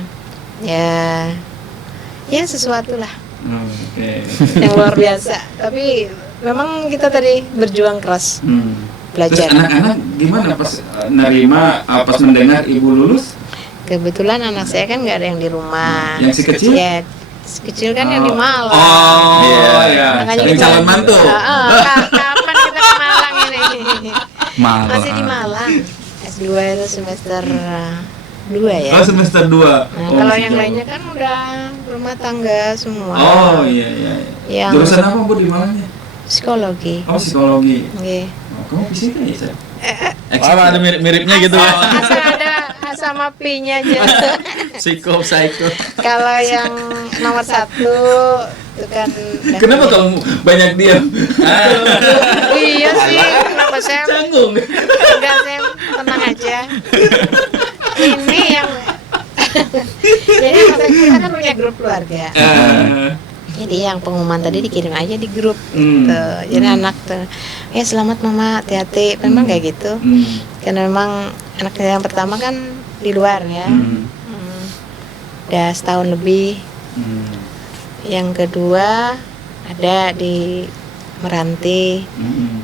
Ya sesuatu lah. Oke. yang luar biasa. Tapi memang kita tadi berjuang keras Terus belajar. anak-anak gimana pas nerima pas mendengar ibu lulus? Kebetulan anak saya kan nggak ada yang di rumah. Yang si kecil? Ya, si kecil kan yang di Malang. Oh, Iya. Makanya Sering kita- calon mantu. Kapan kita ke Malang ini? Malang. Masih di Malang. S2 itu semester 2 ya. Oh, semester 2. Nah, kalau yang lainnya kan udah rumah tangga semua. Oh iya iya. Yang Jurusan apa Bu di Malangnya? psikologi. Oh psikologi. Nggih. Oh, kamu fisika ya, Cak? Apa ada mirip-miripnya gitu ya? Asal ada A sama P-nya aja. Psycho. Kalau yang nomor 1 itu kan Kenapa kamu banyak diam? Iya sih, kenapa saya Canggung. enggak, saya tenang aja. Ini yang jadi kita kan punya grup keluarga. Jadi yang pengumuman tadi dikirim aja di grup gitu. Jadi anak tuh, selamat mama, hati-hati. Memang kayak gitu. Karena memang anak yang pertama kan di luar ya. Udah setahun lebih. Yang kedua ada di Meranti.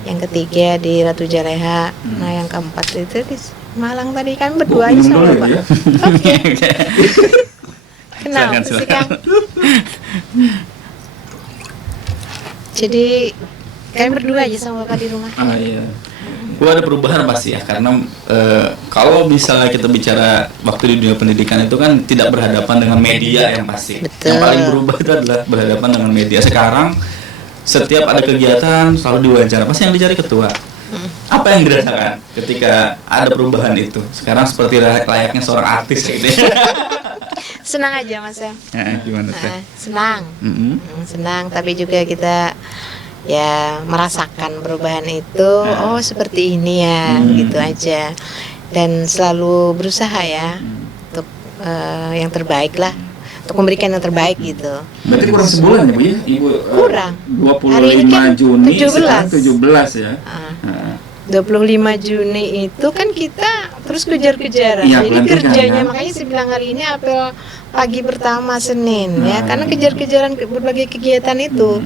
Yang ketiga di Ratu Jaleha. Nah yang keempat itu di Malang tadi. Kami berdua aja minum sama dulu Bapak. ya. Oke. Kenapa sih Silakan. Kang? Jadi kami berdua aja sama Bapak di rumah. Ah iya. Gua ada perubahan pasti ya, karena kalau misalnya kita bicara waktu di dunia pendidikan itu kan tidak berhadapan dengan media yang pasti. Betul. Yang paling berubah itu adalah berhadapan dengan media. Sekarang setiap ada kegiatan selalu diwawancara, pasti yang dicari ketua. Apa yang dirasakan ketika ada perubahan itu? Sekarang seperti layaknya seorang artis gitu ya. Senang aja Mas Sam. Gimana teh? Senang. Senang, tapi juga kita ya merasakan perubahan itu. Oh seperti ini ya, gitu aja. Dan selalu berusaha ya untuk yang terbaik lah, untuk memberikan yang terbaik gitu. Berarti kurang sebulan ya Bu ya? Ibu Kurang. 25 Hari ini kan Juni 17. sekarang 17 ya. Ah. 25 Juni itu kan kita terus kejar-kejaran. Iya, Jadi pelantikan, kerjanya kan? makanya saya bilang hari ini apel pagi pertama Senin ya, karena kejar-kejaran berbagai kegiatan itu.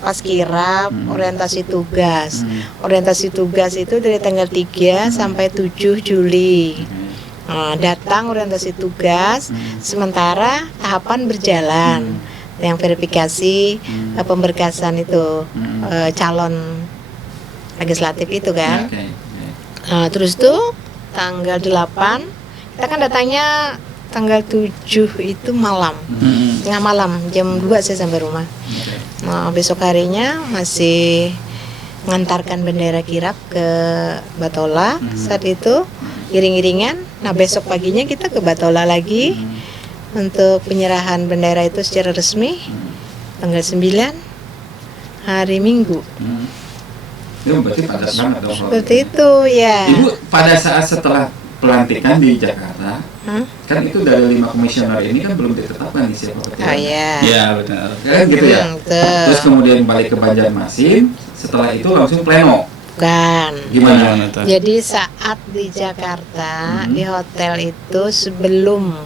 Pas kirap, orientasi tugas. Orientasi tugas itu dari tanggal 3 sampai 7 Juli. Nah, datang orientasi tugas, sementara tahapan berjalan. Yang verifikasi pemberkasan itu calon legislatif itu kan. Oke. Nah, terus tuh tanggal 8 kita kan datangnya tanggal 7 itu malam. Tengah malam jam 2 saya sampai rumah. Nah, besok harinya masih mengantarkan bendera kirap ke Batola saat itu iring-iringan. Nah, besok paginya kita ke Batola lagi untuk penyerahan bendera itu secara resmi tanggal 9 hari Minggu. Itu berarti padat banget dong. Seperti itu ya. Ibu pada saat setelah pelantikan di Jakarta, kan itu dari 5 komisioner ini kan belum ditetapkan nih siapa ketua. Oh ya. Iya benar. Kan gitu ya. Betul. Terus kemudian balik ke Banjarmasin, setelah itu langsung pleno. Bukan. Gimana? Jadi saat di Jakarta di hotel itu sebelum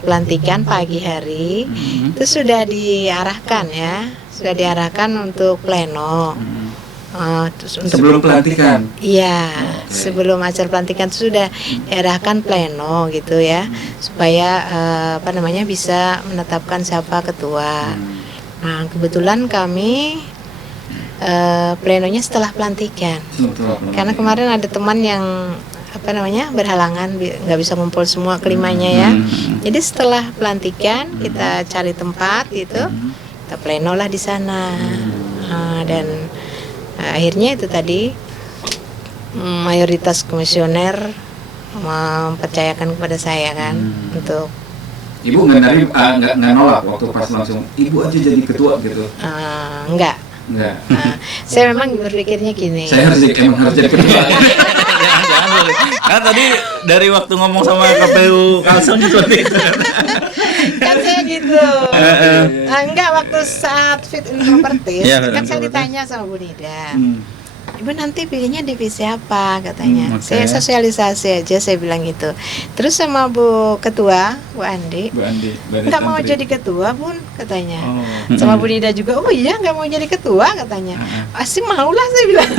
pelantikan pagi hari itu sudah diarahkan ya, sudah diarahkan untuk pleno. Terus untuk Sebelum pelantikan. iya, Oke. sebelum acara pelantikan itu sudah diarahkan pleno gitu ya, supaya bisa menetapkan siapa ketua. Nah, kebetulan kami plenonya setelah pelantikan. Karena kemarin ada teman yang berhalangan nggak bisa ngumpul semua kelimanya ya. Jadi setelah pelantikan kita cari tempat gitu, kita pleno lah di sana. Dan akhirnya itu tadi mayoritas komisioner mempercayakan kepada saya kan untuk Ibu nggak nolak waktu pas langsung ibu aja jadi ketua gitu. enggak. Enggak. Saya memang berpikirnya gini. Saya emang harus jadi ketua. Jangan dulu. Kan tadi dari waktu ngomong sama KPU Kalsel seperti itu. Kan saya gitu. Enggak, waktu saat fit in properties Iya, kan fit in saya properties. ditanya sama Bu Nida. Ibu nanti pilihnya divisi apa katanya. Oke. Saya sosialisasi aja, saya bilang gitu. Terus sama Bu Ketua, Bu Andi, Bu Andi. nggak mau jadi ketua Bun katanya. Oh. Sama Bu Nida juga, oh iya nggak mau jadi ketua katanya. Pasti maulah saya bilang.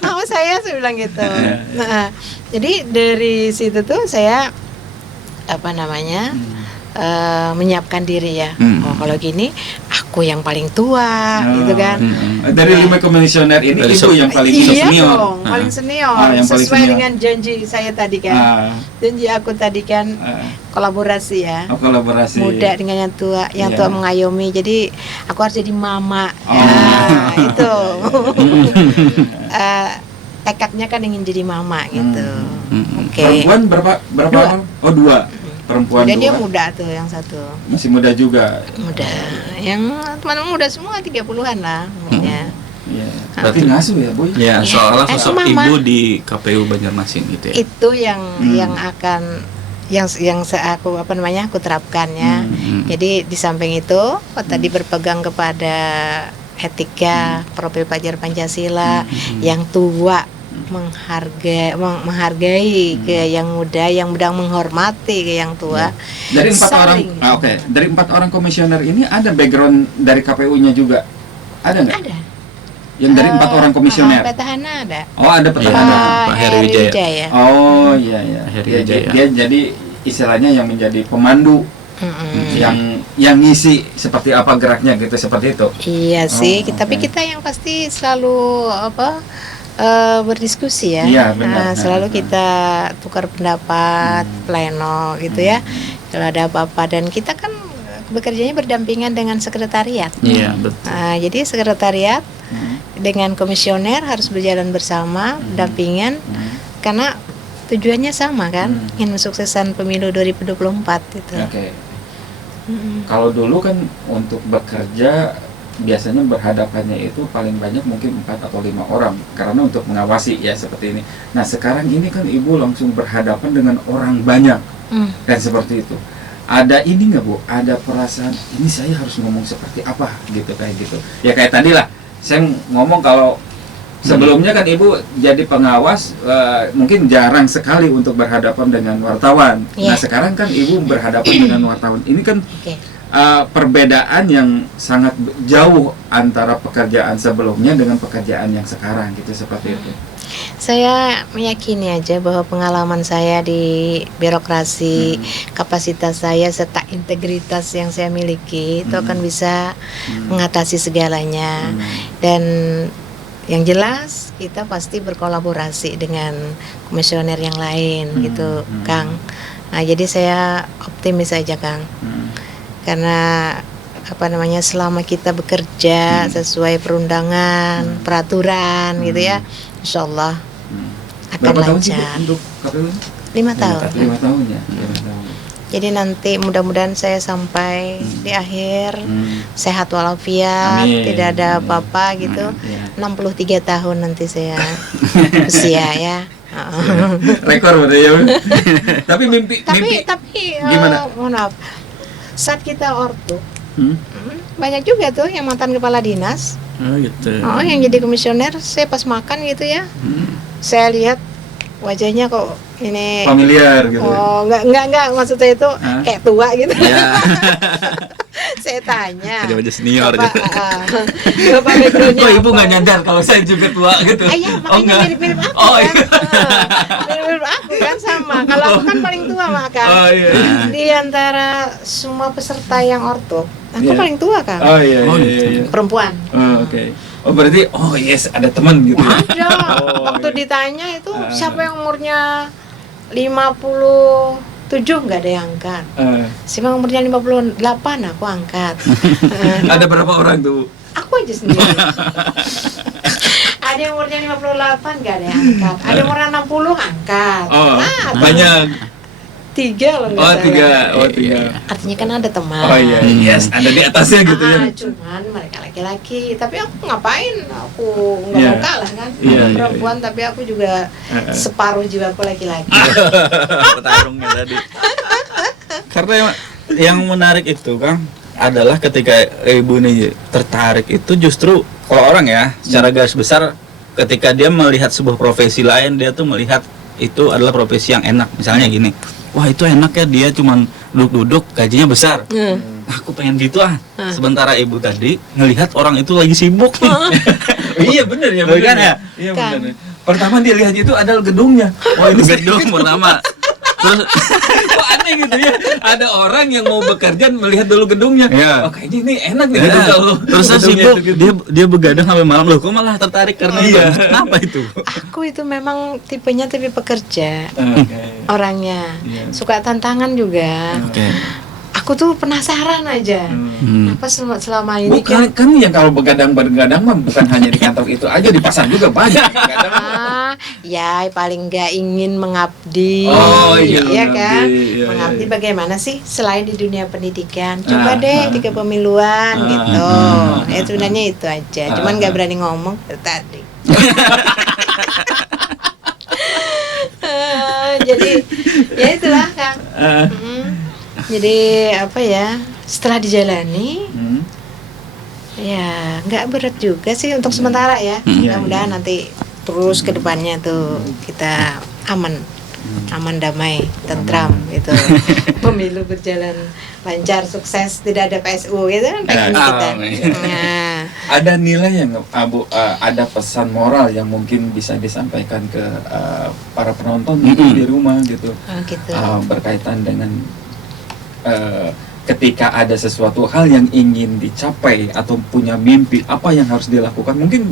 Mau saya bilang gitu. Nah, jadi dari situ tuh saya menyiapkan diri ya. Oh kalau gini aku yang paling tua gitu kan. Dari 5 komisioner ini Dari Ibu yang paling Iya senior. dong, paling senior. yang paling Sesuai senior. dengan janji saya tadi kan. Janji aku tadi kan kolaborasi ya. Kolaborasi. Muda dengan yang tua Iya. mengayomi. Jadi aku harus jadi mama. Oh. Nah, itu. Tekadnya kan ingin jadi mama gitu. Oke. Perempuan berapa Dua. orang? Oh 2. Perempuan Dan dia 2. muda tuh yang satu. Masih muda juga. Muda. Yang teman muda semua 30-an lah umurnya. Iya. Berarti ngasuh ya, Bu? Ya, soalnya Eh, sosok Mama. ibu di KPU Banjarmasin gitu ya. Itu yang akan yang aku terapkan ya. Jadi di samping itu tadi berpegang kepada etika profil pelajar Pancasila yang tua menghargai ke yang muda menghormati ke yang tua. Dari 4 orang, Saling. Dari 4 orang komisioner ini ada background dari KPU-nya juga, ada nggak? Ada. Yang dari 4 orang komisioner. Petahana ada. Oh ada Iya. petahana. Pak Heri Wijaya. Oh iya. Heri Dia, Wijaya. dia jadi istilahnya yang menjadi pemandu, Mm-mm. yang ngisi seperti apa geraknya gitu, seperti itu. Iya sih, Oh, tapi oke. kita yang pasti selalu berdiskusi ya. Iya, benar. Selalu kita tukar pendapat, pleno gitu ya. Kalau ada apa-apa dan kita kan bekerjanya berdampingan dengan sekretariat. Iya, betul. Nah, jadi sekretariat dengan komisioner harus berjalan bersama, berdampingan karena tujuannya sama kan, ingin mensukseskan pemilu 2024 gitu. Oke. Kalau dulu kan untuk bekerja biasanya berhadapannya itu paling banyak mungkin 4 atau 5 orang karena untuk mengawasi ya seperti ini. Nah sekarang ini kan Ibu langsung berhadapan dengan orang banyak dan seperti itu. Ada ini nggak Bu? Ada perasaan ini saya harus ngomong seperti apa gitu kayak gitu. Ya kayak tadi lah saya ngomong kalau sebelumnya kan Ibu jadi pengawas mungkin jarang sekali untuk berhadapan dengan wartawan. Iya. Nah sekarang kan Ibu berhadapan dengan wartawan. Ini kan Oke. perbedaan yang sangat jauh antara pekerjaan sebelumnya dengan pekerjaan yang sekarang gitu seperti itu. Saya meyakini aja bahwa pengalaman saya di birokrasi, kapasitas saya serta integritas yang saya miliki itu akan bisa mengatasi segalanya. Dan yang jelas kita pasti berkolaborasi dengan komisioner yang lain gitu, Kang. Nah, jadi saya optimis aja, Kang. Karena selama kita bekerja sesuai perundangan, peraturan gitu ya, insya Allah akan Berapa tahun sih Bu, lancar. untuk KPU? 5 tahun. 5 tahun ya. 5 tahun. Jadi nanti mudah-mudahan saya sampai di akhir sehat walafiat, Amin. tidak ada apa-apa gitu. Iya. 63 tahun nanti saya usia ya. Rekor berarti ya. Tapi mimpi Tapi gimana? mohon maaf. Saat kita ortu, banyak juga tuh yang mantan kepala dinas. Oh gitu. Oh, yang jadi komisioner, saya pas makan gitu ya. Saya lihat wajahnya kok ini familiar gitu. oh enggak maksudnya itu Hah? kayak tua gitu. Ya. Saya tanya. Ada wajah senior Bapak, gitu. Bapak backgroundnya Oh Ibu apa? nggak nyadar kalau saya juga tua gitu. Iya, makanya mirip-mirip aku Oh, kan. iya. Mirip-mirip aku kan sama. Kalau aku kan paling tua maka. Oh iya. Di antara semua peserta yang orto, aku Iya. paling tua kan. Oh iya. Oh, iya, gitu. iya. Perempuan. Oh, oke. Oh berarti yes ada teman gitu. ya? Ada. Waktu ditanya itu siapa yang umurnya 57 nggak ada yang angkat. Siapa yang umurnya 58 aku angkat. Ada berapa orang tuh? Aku aja sendiri. Ada yang umurnya 58 nggak ada yang angkat. Ada yang umurnya 60 angkat. Oh Ada. banyak. 3 loh nggak salah. 3. Oh 3. Artinya kan ada teman. Oh iya. Yes ada di atasnya gitu ya. Cuman mereka laki-laki. Tapi aku ngapain? Aku nggak Iya. mau kalah kan. Iya, Aku iya, perempuan tapi aku juga separuh jiwaku laki-laki. Petarungnya tadi. Karena yang menarik itu Kang adalah ketika ibu nih tertarik itu justru kalau orang ya secara garis besar ketika dia melihat sebuah profesi lain, dia tuh melihat itu adalah profesi yang enak. Misalnya gini, wah itu enak ya, dia cuman duduk-duduk, gajinya besar. Aku pengen gitu ah. Sementara ibu tadi ngelihat orang itu lagi sibuk. Iya benar ya, Bener kan ya? Iya Kan. benar. Pertama dia lihat itu adalah gedungnya. Wah ini gedung pertama. Terus Kok aneh gitu ya? Ada orang yang mau bekerja melihat dulu gedungnya. Iya. Oh kayaknya ini enak nih ya, gedung kalau terus saya gedungnya sibuk, itu gitu. dia begadang sampai malam. Loh kok malah tertarik karena itu? Iya. Kenapa itu? Aku itu memang tipenya tipe pekerja Oke. orangnya, Iya. suka tantangan juga. Oke. Aku tuh penasaran aja. Apa selama ini Bukan kan yang kalau begadang mah bukan hanya di kantor itu aja, di pasar juga banyak begadang. ya paling nggak ingin mengabdi, Oh, iya, ya kan? mengabdi, iya, Mengabdi iya. bagaimana sih selain di dunia pendidikan? Coba Ah, deh ah. di kepemiluan Ah, gitu. ah, Ya sebenarnya itu aja. Cuman nggak berani ngomong dari tadi. Jadi ya itulah Kang. Jadi apa ya? Setelah dijalani, ya nggak berat juga sih untuk sementara ya. Mudah-mudahan nanti terus ke depannya tuh kita aman damai tentram gitu. Pemilu berjalan lancar sukses, tidak ada PSU gitu kan pengen kita. Amin. Nah, Ada nilai yang Abu, ada pesan moral yang mungkin bisa disampaikan ke para penonton gitu di rumah gitu, gitu. berkaitan dengan ketika ada sesuatu hal yang ingin dicapai atau punya mimpi, apa yang harus dilakukan? Mungkin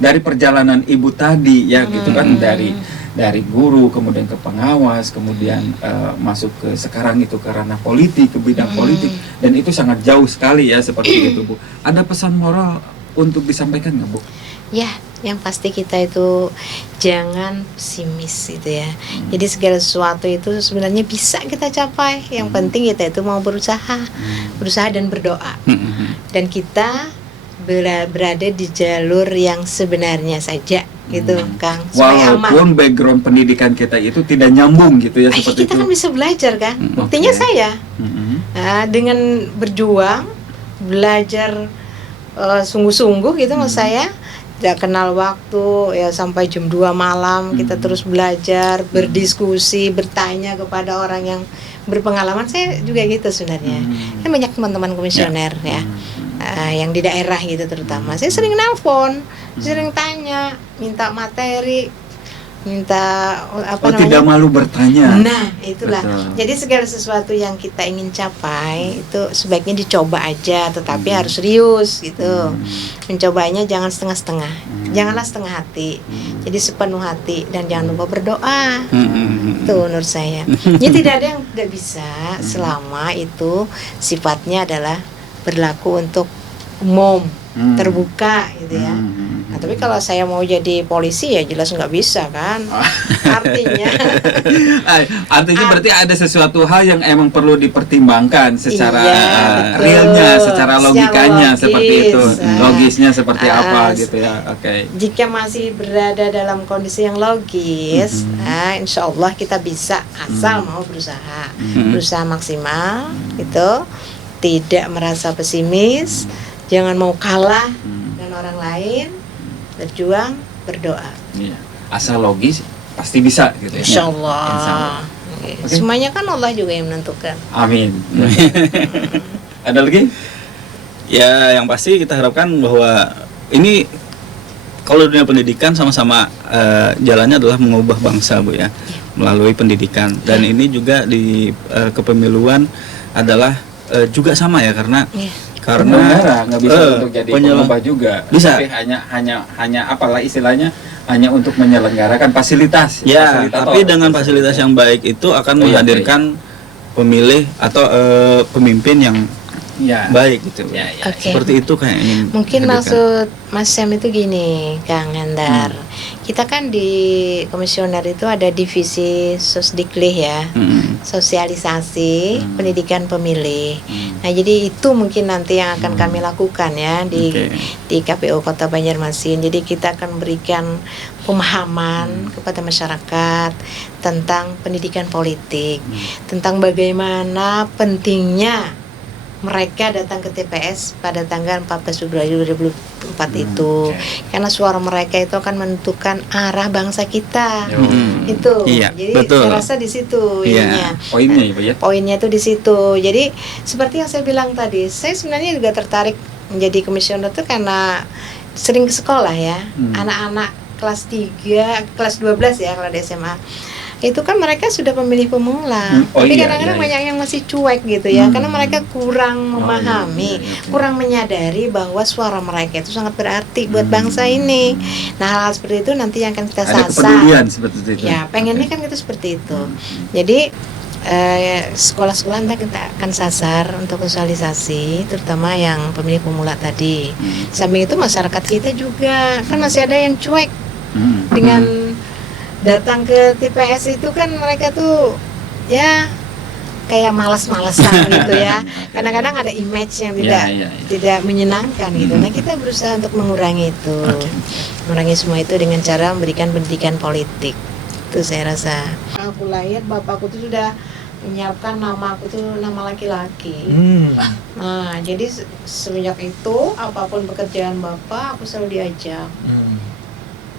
dari perjalanan ibu tadi ya gitu kan, dari guru kemudian ke pengawas, kemudian masuk ke sekarang itu ke ranah politik, ke bidang politik, dan itu sangat jauh sekali ya seperti itu Bu. Ada pesan moral untuk disampaikan nggak Bu? Ya, yang pasti kita itu jangan pesimis gitu ya. Jadi segala sesuatu itu sebenarnya bisa kita capai. Yang penting kita itu mau berusaha dan berdoa. Dan kita berada di jalur yang sebenarnya saja gitu, Kang. Supaya aman. Walaupun background pendidikan kita itu tidak nyambung gitu ya seperti Kita itu. kan bisa belajar kan. Buktinya Oke. saya dengan berjuang, belajar sungguh-sungguh gitu menurut saya. Tidak kenal waktu ya, sampai jam 2 malam kita terus belajar, berdiskusi, bertanya kepada orang yang berpengalaman. Saya juga gitu sebenarnya. Kan banyak teman-teman komisioner ya, yang di daerah gitu terutama. Saya sering nelpon, sering tanya, minta materi, minta apa namanya? Tidak malu bertanya. Nah, itulah. Betul. Jadi segala sesuatu yang kita ingin capai itu sebaiknya dicoba aja, tetapi harus serius gitu. Mencobanya jangan setengah-setengah. Janganlah setengah hati. Jadi sepenuh hati, dan jangan lupa berdoa. Tuh menurut saya. Jadi tidak ada yang tidak bisa selama itu sifatnya adalah berlaku untuk umum, terbuka gitu ya. Nah, tapi kalau saya mau jadi polisi ya jelas nggak bisa kan. Artinya berarti ada sesuatu hal yang emang perlu dipertimbangkan secara Iya, betul. realnya, secara logikanya Secara seperti itu, logis. logisnya seperti apa Ah, gitu ya. Oke. Jika masih berada dalam kondisi yang logis, nah, insya Allah kita bisa asal mau berusaha maksimal, gitu, tidak merasa pesimis, jangan mau kalah dengan orang lain, berjuang, berdoa. Iya. Asal logis pasti bisa gitu ya. Insya Allah. Insya Allah. Oke. Semuanya kan Allah juga yang menentukan. Amin. Ada lagi? Ya yang pasti kita harapkan bahwa ini kalau dunia pendidikan sama-sama jalannya adalah mengubah bangsa Bu ya, melalui pendidikan. Dan ini juga di kepemiluan adalah juga sama ya, karena Penyelenggara nggak bisa untuk jadi penyelenggara pengubah juga. bisa. Tapi hanya apalah istilahnya, hanya untuk menyelenggarakan fasilitas. Ya, fasilitator. tapi dengan fasilitas yang baik itu akan Oh, iya, menghadirkan pemilih atau pemimpin yang Ya. baik gitu. Ya, ya. Oke. Seperti itu kayak ini. Mungkin maksud Mas Syam itu gini, Kang Hendar. Kita kan di komisioner itu ada divisi Sosdiklih ya, sosialisasi pendidikan pemilih. Nah, jadi itu mungkin nanti yang akan kami lakukan ya di KPU Kota Banjarmasin. Jadi kita akan berikan pemahaman kepada masyarakat tentang pendidikan politik, tentang bagaimana pentingnya mereka datang ke TPS pada tanggal 14 Februari 2004 itu. Karena suara mereka itu akan menentukan arah bangsa kita. Itu. Iya, Jadi betul. saya rasa di situ Iya. ininya. Poinnya Ibu ya. Poinnya itu di situ. Jadi seperti yang saya bilang tadi, saya sebenarnya juga tertarik menjadi komisioner itu karena sering ke sekolah ya. Anak-anak kelas 3, kelas 12 ya kalau di SMA. Itu kan mereka sudah pemilih pemula, Oh tapi iya, kadang-kadang iya, iya. banyak yang masih cuek gitu ya, karena mereka kurang memahami, kurang menyadari bahwa suara mereka itu sangat berarti buat bangsa ini. Nah, hal-hal seperti itu nanti yang akan kita Ada sasar. kepedulian seperti itu. Ya, pengennya kan itu seperti itu. Jadi sekolah-sekolah nanti kita akan sasar untuk sosialisasi, terutama yang pemilih pemula tadi. Samping itu masyarakat kita juga kan masih ada yang cuek dengan datang ke TPS itu kan mereka tuh ya kayak malas-malasan gitu ya. Kadang-kadang ada image yang tidak menyenangkan gitu. Nah, kita berusaha untuk mengurangi itu. Mengurangi semua itu dengan cara memberikan pendidikan politik. Itu saya rasa. Aku lahir, bapakku tuh sudah menyiapkan nama aku tuh nama laki-laki. Nah, jadi semenjak itu apapun pekerjaan bapak aku selalu diajak.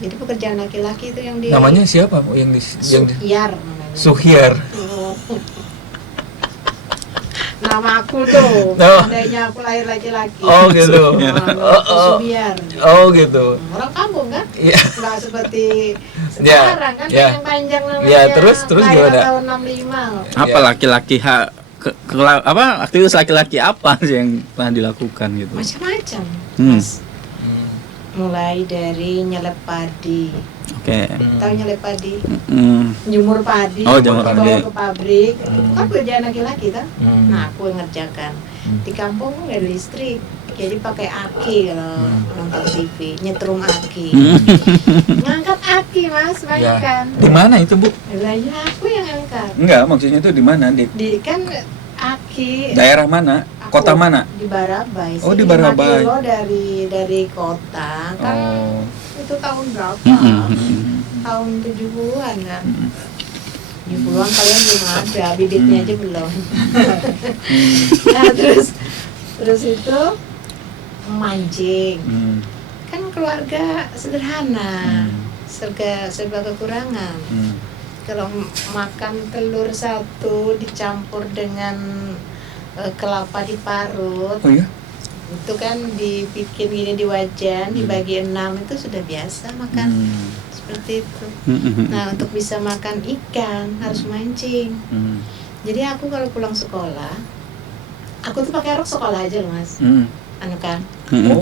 Jadi pekerjaan laki-laki itu yang di Namanya siapa Bu yang Suhyar namanya. Suhyar. Nama aku tuh, Oh. andainya aku lahir laki-laki. Oh gitu. Nama aku Suhyar. Oh gitu. Orang kampung kan? Iya. Nggak seperti Ya, sekarang kan ya. yang panjang namanya. Ya, terus lahir gimana? tahun 65. Apa laki-laki apa aktivitas laki-laki apa sih yang pernah dilakukan gitu? Macam-macam. Hmm. Mas. Mulai dari nyelep padi. Oke. Tahu nyelep padi? Hmm. Jemur padi, Oh, jemur bawa padi. ke pabrik. Itu kan pekerjaan laki-laki kan? Hmm. Nah, aku yang ngerjakan. Di kampung nggak ada listrik, jadi pakai aki kalau nonton TV, nyetrum aki. Ngangkat aki, Mas, banyak Ya. kan? Di mana itu Bu? Lah ya aku yang angkat. Enggak, maksudnya itu di mana? Di Di kan aki daerah mana? aku Kota mana? Di Barabai. Oh, sih, di Barabai. 5 kilo dari kota kan. Oh. Itu tahun berapa? Tahun 70-an kan. 70-an kalian belum ada, bibitnya aja belum. Nah, terus itu mancing. Kan keluarga sederhana. Serba kekurangan. Kalau makan telur satu dicampur dengan kelapa diparut, Oh iya? itu kan dibikin gini di wajan, dibagi 6 itu sudah biasa makan seperti itu. Nah, untuk bisa makan ikan harus mancing. Jadi aku kalau pulang sekolah, aku tuh pakai rok sekolah aja loh, Mas. Anu kan.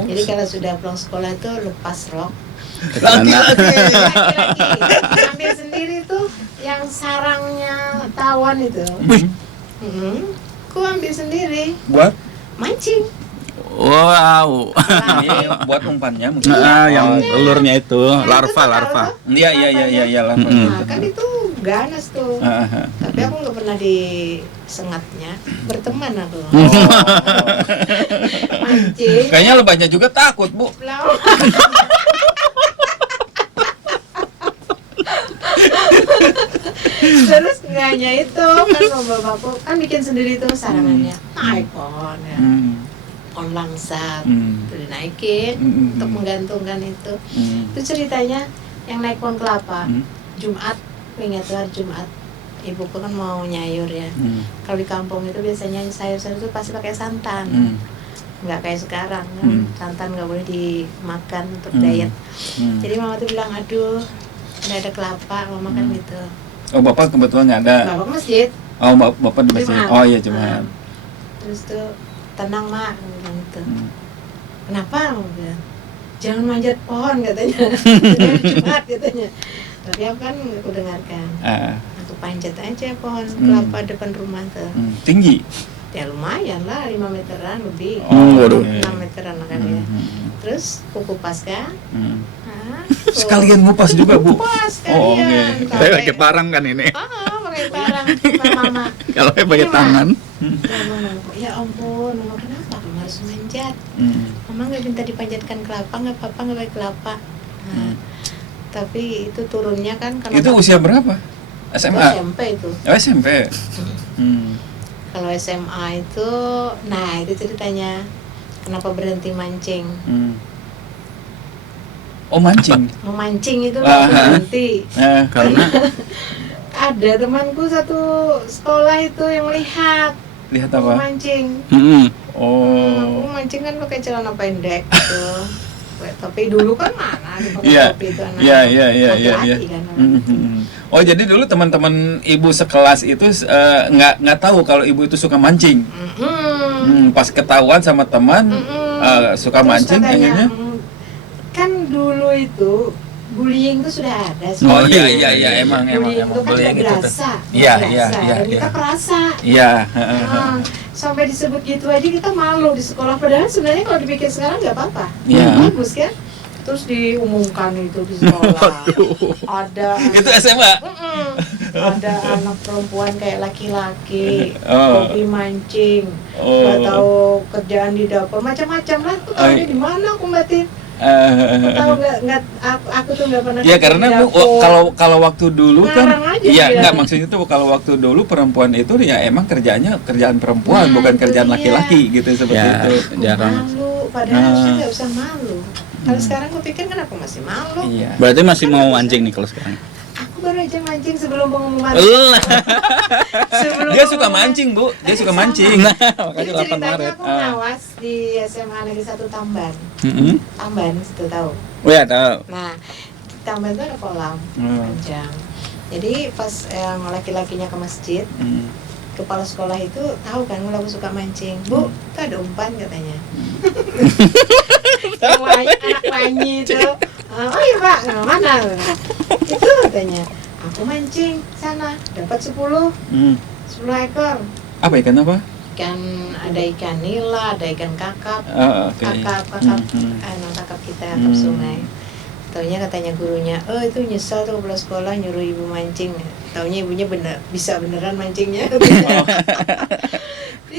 Jadi kalau sudah pulang sekolah itu lepas rok. Laki-laki ambil sendiri tuh yang sarangnya tawon itu. Aku ambil sendiri Buat? mancing. Wow. Ini buat umpannya mungkin. Yang telurnya itu Yang itu larva. Iya lah. Nah, kan itu ganas tuh. Tapi aku nggak pernah disengatnya. Berteman aku. Mancing. Kayaknya lebahnya juga takut, Bu. Lah. Terus nggak hanya itu kan bapakku kan bikin sendiri tuh sarangannya. Naik pohon ya. Pohon langsat. Terus dinaikin untuk menggantungkan itu. Itu ceritanya yang naik pohon kelapa. Jumat, ingat tuh hari Jumat. Ibuku kan mau nyayur ya. Kalau di kampung itu biasanya sayur-sayur itu pasti pakai santan. Nggak kayak sekarang kan. Santan nggak boleh dimakan untuk diet. Jadi mama tuh bilang, aduh, nggak ada kelapa, mama kan gitu. Oh, Bapak kebetulan nggak ada. Bapak ke masjid. Oh, Bapak di masjid. Jumat. Oh iya, Jumat. Terus tuh, tenang mak, aku bilang gitu. Kenapa? Aku bilang, jangan manjat pohon katanya. Jumat katanya. Tapi aku kan aku dengarkan. Aku panjat aja pohon kelapa depan rumah tuh. Tinggi. Ya lumayan lah, 5 meteran lebih. Oh, waduh. 6 meteran kan ya. Terus kuku pas kan. Sekalian ngupas juga, Bu. Pas Oh, sekalian. oke. Saya pakai parang kan ini. Pakai parang mama. Kalau saya pakai Ini, tangan. Ya ampun, mama kenapa kamu harus manjat? Mama nggak minta dipanjatkan kelapa, nggak apa-apa nggak pakai kelapa. Nah, tapi itu turunnya kan karena Itu usia berapa? SMA? SMP itu. Oh, SMP. Kalau SMA itu, nah itu ceritanya kenapa berhenti mancing. Oh, mancing. Memancing itu Ah, nggak berhenti. Karena Ada temanku satu sekolah itu yang lihat Lihat aku apa? mancing. Oh. Aku mancing kan pakai celana pendek gitu. Tapi dulu kan mana dipakai Iya. topi itu anak Iya, iya, iya, iya, iya. laki-laki kan. Oh, jadi dulu teman-teman ibu sekelas itu nggak tahu kalau ibu itu suka mancing. Pas ketahuan sama teman suka Terus mancing katanya, kayaknya. kan dulu itu bullying itu sudah ada. Oh sebenarnya. iya emang Bullying itu kan bullying nggak itu tuh. berasa, Iya, nggak iya, berasa. iya, Dan iya. kita perasa. Iya, Sampai disebut gitu aja kita malu di sekolah. Padahal sebenarnya kalau dipikir sekarang nggak apa-apa. Iya. Bagus kan? Terus diumumkan itu di sekolah. Ada Itu SMA. ada anak perempuan kayak laki-laki, Oh. hobi mancing, Oh. nggak tahu kerjaan di dapur, macam-macam lah. Aku tahu Ay. di mana aku batin. Aku tahu nggak aku tuh nggak pernah. Ya kerja karena di Bu, dapur. kalau waktu dulu kan, Ngarang aja iya dia. enggak maksudnya itu kalau waktu dulu perempuan itu ya emang kerjaan perempuan Nah, bukan itu kerjaan dia. laki-laki gitu seperti Ya. itu. jarang. Malu, padahal harusnya Ah. nggak usah malu. Kalau sekarang aku pikir kan aku masih malu. Iya. Berarti masih mau mancing nih kalau sekarang. Aku baru aja mancing sebelum pengumuman. Sebelum Dia suka pengumuman. mancing, Bu. Dia suka Sama. mancing. Makanya Jadi 8 ceritanya Maret. aku ngawas di SMA Negeri 1 Tamban. Tamban, situ tahu. Oh ya, tahu. Nah, di Tamban itu ada kolam panjang. Jadi pas yang laki-lakinya ke masjid, kepala sekolah itu tahu kan kalau aku suka mancing. Bu, itu ada umpan katanya. Anak wanyi itu. Oh iya Pak, nah, mana? Itu katanya. Aku mancing sana, dapat 10 ekor. Apa ikan apa? Ikan, ada ikan nila, ada ikan kakap. Oke. Kakap kakap kita, kakap sungai. Taunya katanya gurunya, oh itu nyesal tuh kepala sekolah nyuruh ibu mancing. Taunya ibunya bisa beneran mancingnya. Dia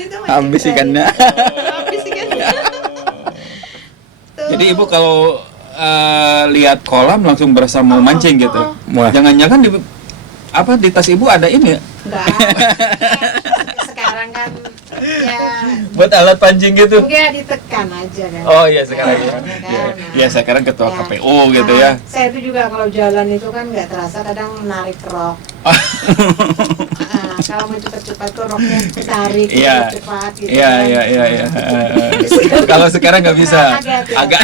tuh mancing Habis saya. ikannya. Habis ikannya. Tuh. Jadi Ibu kalau lihat kolam langsung berasa mau mancing gitu. Wah. Jangan-jangan di tas Ibu ada ini ya? Enggak. Sekarang kan ya Buat alat pancing gitu. enggak ditekan aja kan. Oh iya sekarang ya. Kan? Ya sekarang ketua Ya. KPU gitu ya. Saya itu juga kalau jalan itu kan nggak terasa kadang menarik rok. Kalau mau cepat-cepat tuh roknya tarik Iya. cepat gitu. Iya kan. iya iya iya. Kalau sekarang nggak bisa. Agak.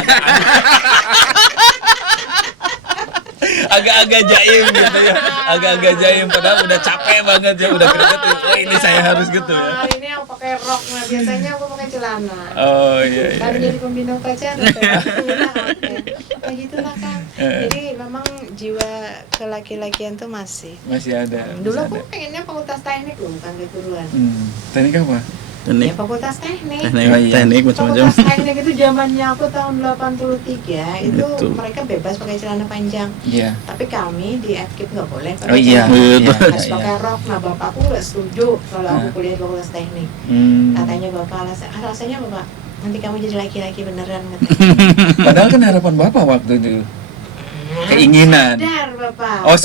Agak-agak jaim gitu ya. Agak-agak jaim padahal udah capek banget ya, udah keringet. Oh ini saya harus gitu ya. Hari ini aku pakai rok, nah biasanya aku pakai celana. Oh iya iya. Kan jadi pembina upacara tuh. Kayak gitulah kan. Jadi memang jiwa kelaki-lakian tuh masih. Masih ada. Dulu masih aku ada. pengennya fakultas teknik loh, bukan keguruan. Teknik apa? Ya Teknik, fakultas teknik. teknik, Oh, iya. teknik macam-macam. Fakultas teknik itu zamannya aku tahun 83 itu Betul. mereka bebas pakai celana panjang. Iya. Tapi kami di FKIP nggak boleh pakai Oh iya. celana. Iya, Harus iya. pakai rok. Nah bapakku nggak setuju kalau aku Ah. kuliah di fakultas teknik. Katanya bapak alasannya bapak nanti kamu jadi laki-laki beneran katanya. Padahal kan harapan Bapak waktu itu keinginan. Sadar bapak. Oh,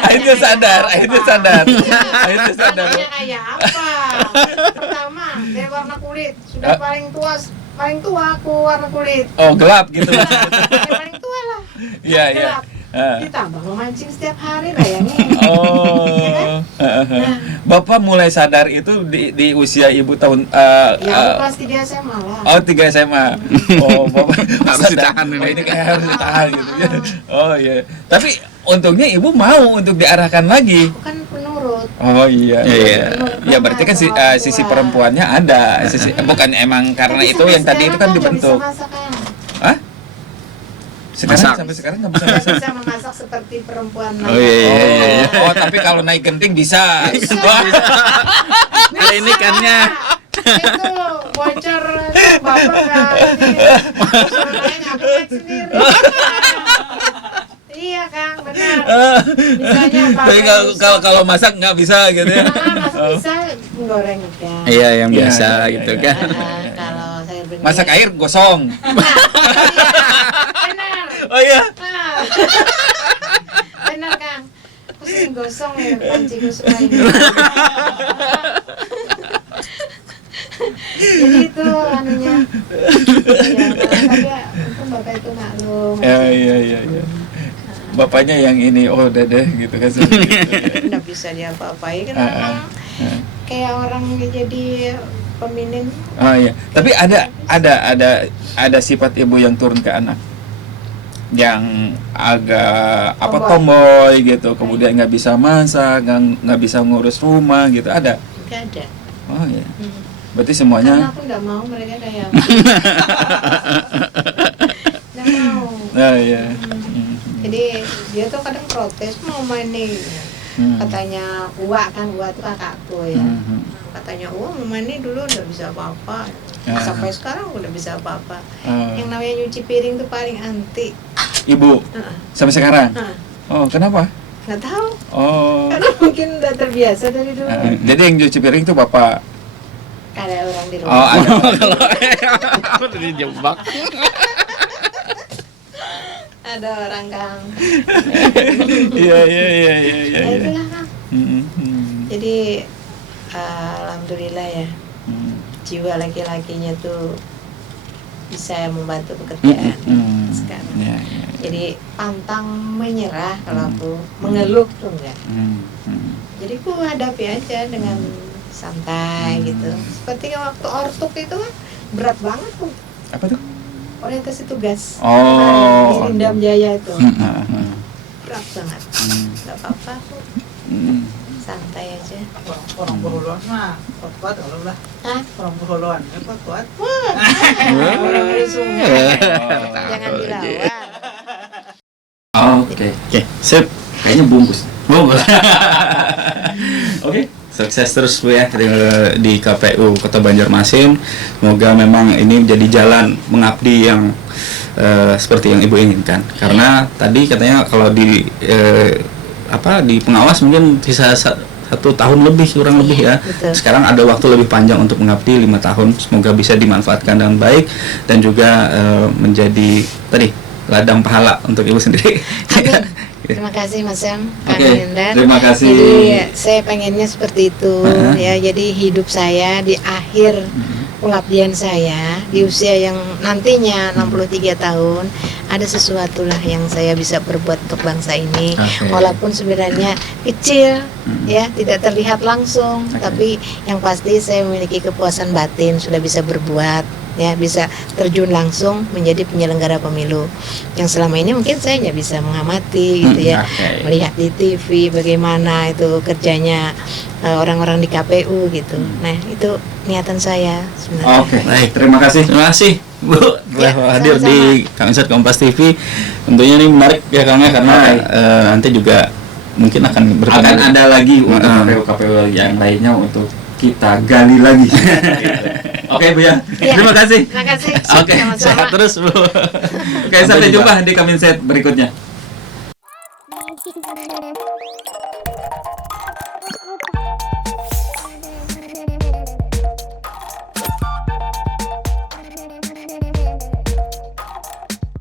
akhirnya sadar. Akhirnya sadar. Katanya kayak apa? Pertama dari warna kulit sudah paling tua aku warna kulit. Oh, gelap gitu. Yang paling tua lah. Iya, iya. Gelap. Ditambah memancing setiap hari bayangin. Oh. Bapak mulai sadar itu di usia Ibu tahun Ya aku kelas 3 SMA lah. Oh, 3 SMA. Oh, Bapak Harus sadar. ditahan ini. Oh, ini kayak harus ditahan gitu ya. Oh iya. Tapi untungnya Ibu mau untuk diarahkan lagi. Aku kan penurut. Oh iya. Iya. Ya berarti kan sisi perempuannya ada. Bukan emang karena Tapi itu yang sampai tadi itu sekarang kan nggak dibentuk. bisa masak, kan? Hah? Sekarang Masak. sampai sekarang nggak bisa Nggak masak. bisa memasak seperti perempuan Oh iya, iya, iya. Oh, tapi kalau naik genting bisa. Bisa. Wah. Ada ini ikannya. Itu bocor bapak nggak ini. Suaranya nggak punya sendiri. Iya Kang, benar. Bisanya apa? Tapi kalau masak nggak bisa gitu ya. Masak bisa goreng ikan. Iya, yang Iya, biasa iya, gitu iya. kan. Kalau sayur bening. Masak air gosong. Benar. Oh iya. Nah. Benar Kang. Aku sering gosong ya pancing suka ini. Jadi itu anunya. Ya, tapi untung bapak itu maklum. Iya. Bapaknya yang ini, oh udah deh gitu kan. Nggak bisa diapa-apain kan memang kayak orang jadi peminin. Oh iya. Tapi ada sifat ibu yang turun ke anak, yang agak apa tomboy gitu, kemudian nggak bisa masak, nggak bisa ngurus rumah gitu, ada. Nggak ada. Oh iya. Hmm. Berarti Karena semuanya. aku nggak mau mereka kayak aku. Nggak mau. Oh iya. Jadi dia tuh kadang protes mau main nih. Katanya Uwa kan, Uwa itu kakakku ya. Katanya Uwa mau main nih dulu udah bisa apa-apa. Sampai sekarang udah bisa apa-apa. Yang namanya nyuci piring tuh paling anti. Ibu sampai sekarang. Oh kenapa? Nggak tahu. Oh. Karena mungkin udah terbiasa dari dulu. Jadi yang cuci piring itu bapak. Ada orang di rumah. Oh ada. Udah dijebak. Ada orang Kang. Iya. Nah itulah Kang. Jadi alhamdulillah ya, jiwa laki-lakinya tuh bisa membantu pekerjaan sekarang. Iya. Jadi pantang menyerah kalau aku mengeluh tuh enggak. Jadi aku hadapi aja dengan santai gitu. Seperti waktu ortuk itu kan berat banget tuh. Apa tuh? Orientasi tugas. Oh. Di Indam Jaya itu. Berat banget. Enggak apa-apa aku. Santai aja. Orang berhuluan mah kuat kalau lah. Hah? Orang berhuluan apa kuat? Orang dari sungai. Jangan dilawan. Oke, sip. Kayaknya bungkus. Bungkus. Oke, sukses terus Bu ya di KPU Kota Banjarmasin. Semoga memang ini menjadi jalan mengabdi yang seperti yang Ibu inginkan. Karena tadi katanya kalau di di pengawas mungkin bisa 1 tahun lebih, kurang lebih ya. Betul. Sekarang ada waktu lebih panjang untuk mengabdi 5 tahun. Semoga bisa dimanfaatkan dengan baik dan juga menjadi tadi ladang pahala untuk Ibu sendiri. Terima kasih Mas Sam, Kang Oke, Hendra. terima kasih. Jadi saya pengennya seperti itu ya. Jadi hidup saya di akhir pengabdian saya di usia yang nantinya 63 tahun ada sesuatu lah yang saya bisa berbuat untuk bangsa ini. Oke. Walaupun sebenarnya kecil ya, tidak terlihat langsung, tapi yang pasti saya memiliki kepuasan batin sudah bisa berbuat ya, bisa terjun langsung menjadi penyelenggara pemilu yang selama ini mungkin saya nggak bisa mengamati gitu ya, Oke. melihat di TV bagaimana itu kerjanya orang-orang di KPU gitu. Nah itu niatan saya sebenarnya. Oke, baik. Terima kasih. Terima kasih Bu Ya, telah hadir sama-sama. di Kamisat Kompas TV. Tentunya ini menarik ya Kang ya, karena nanti juga mungkin akan Akan ada lagi untuk Heeh. KPU yang lainnya untuk kita gali lagi. Oke Bu ya. Ya. Terima kasih. Terima kasih. Oke, Sama-sama. sehat terus Bu. Oke, sampai jumpa di Kaminset berikutnya.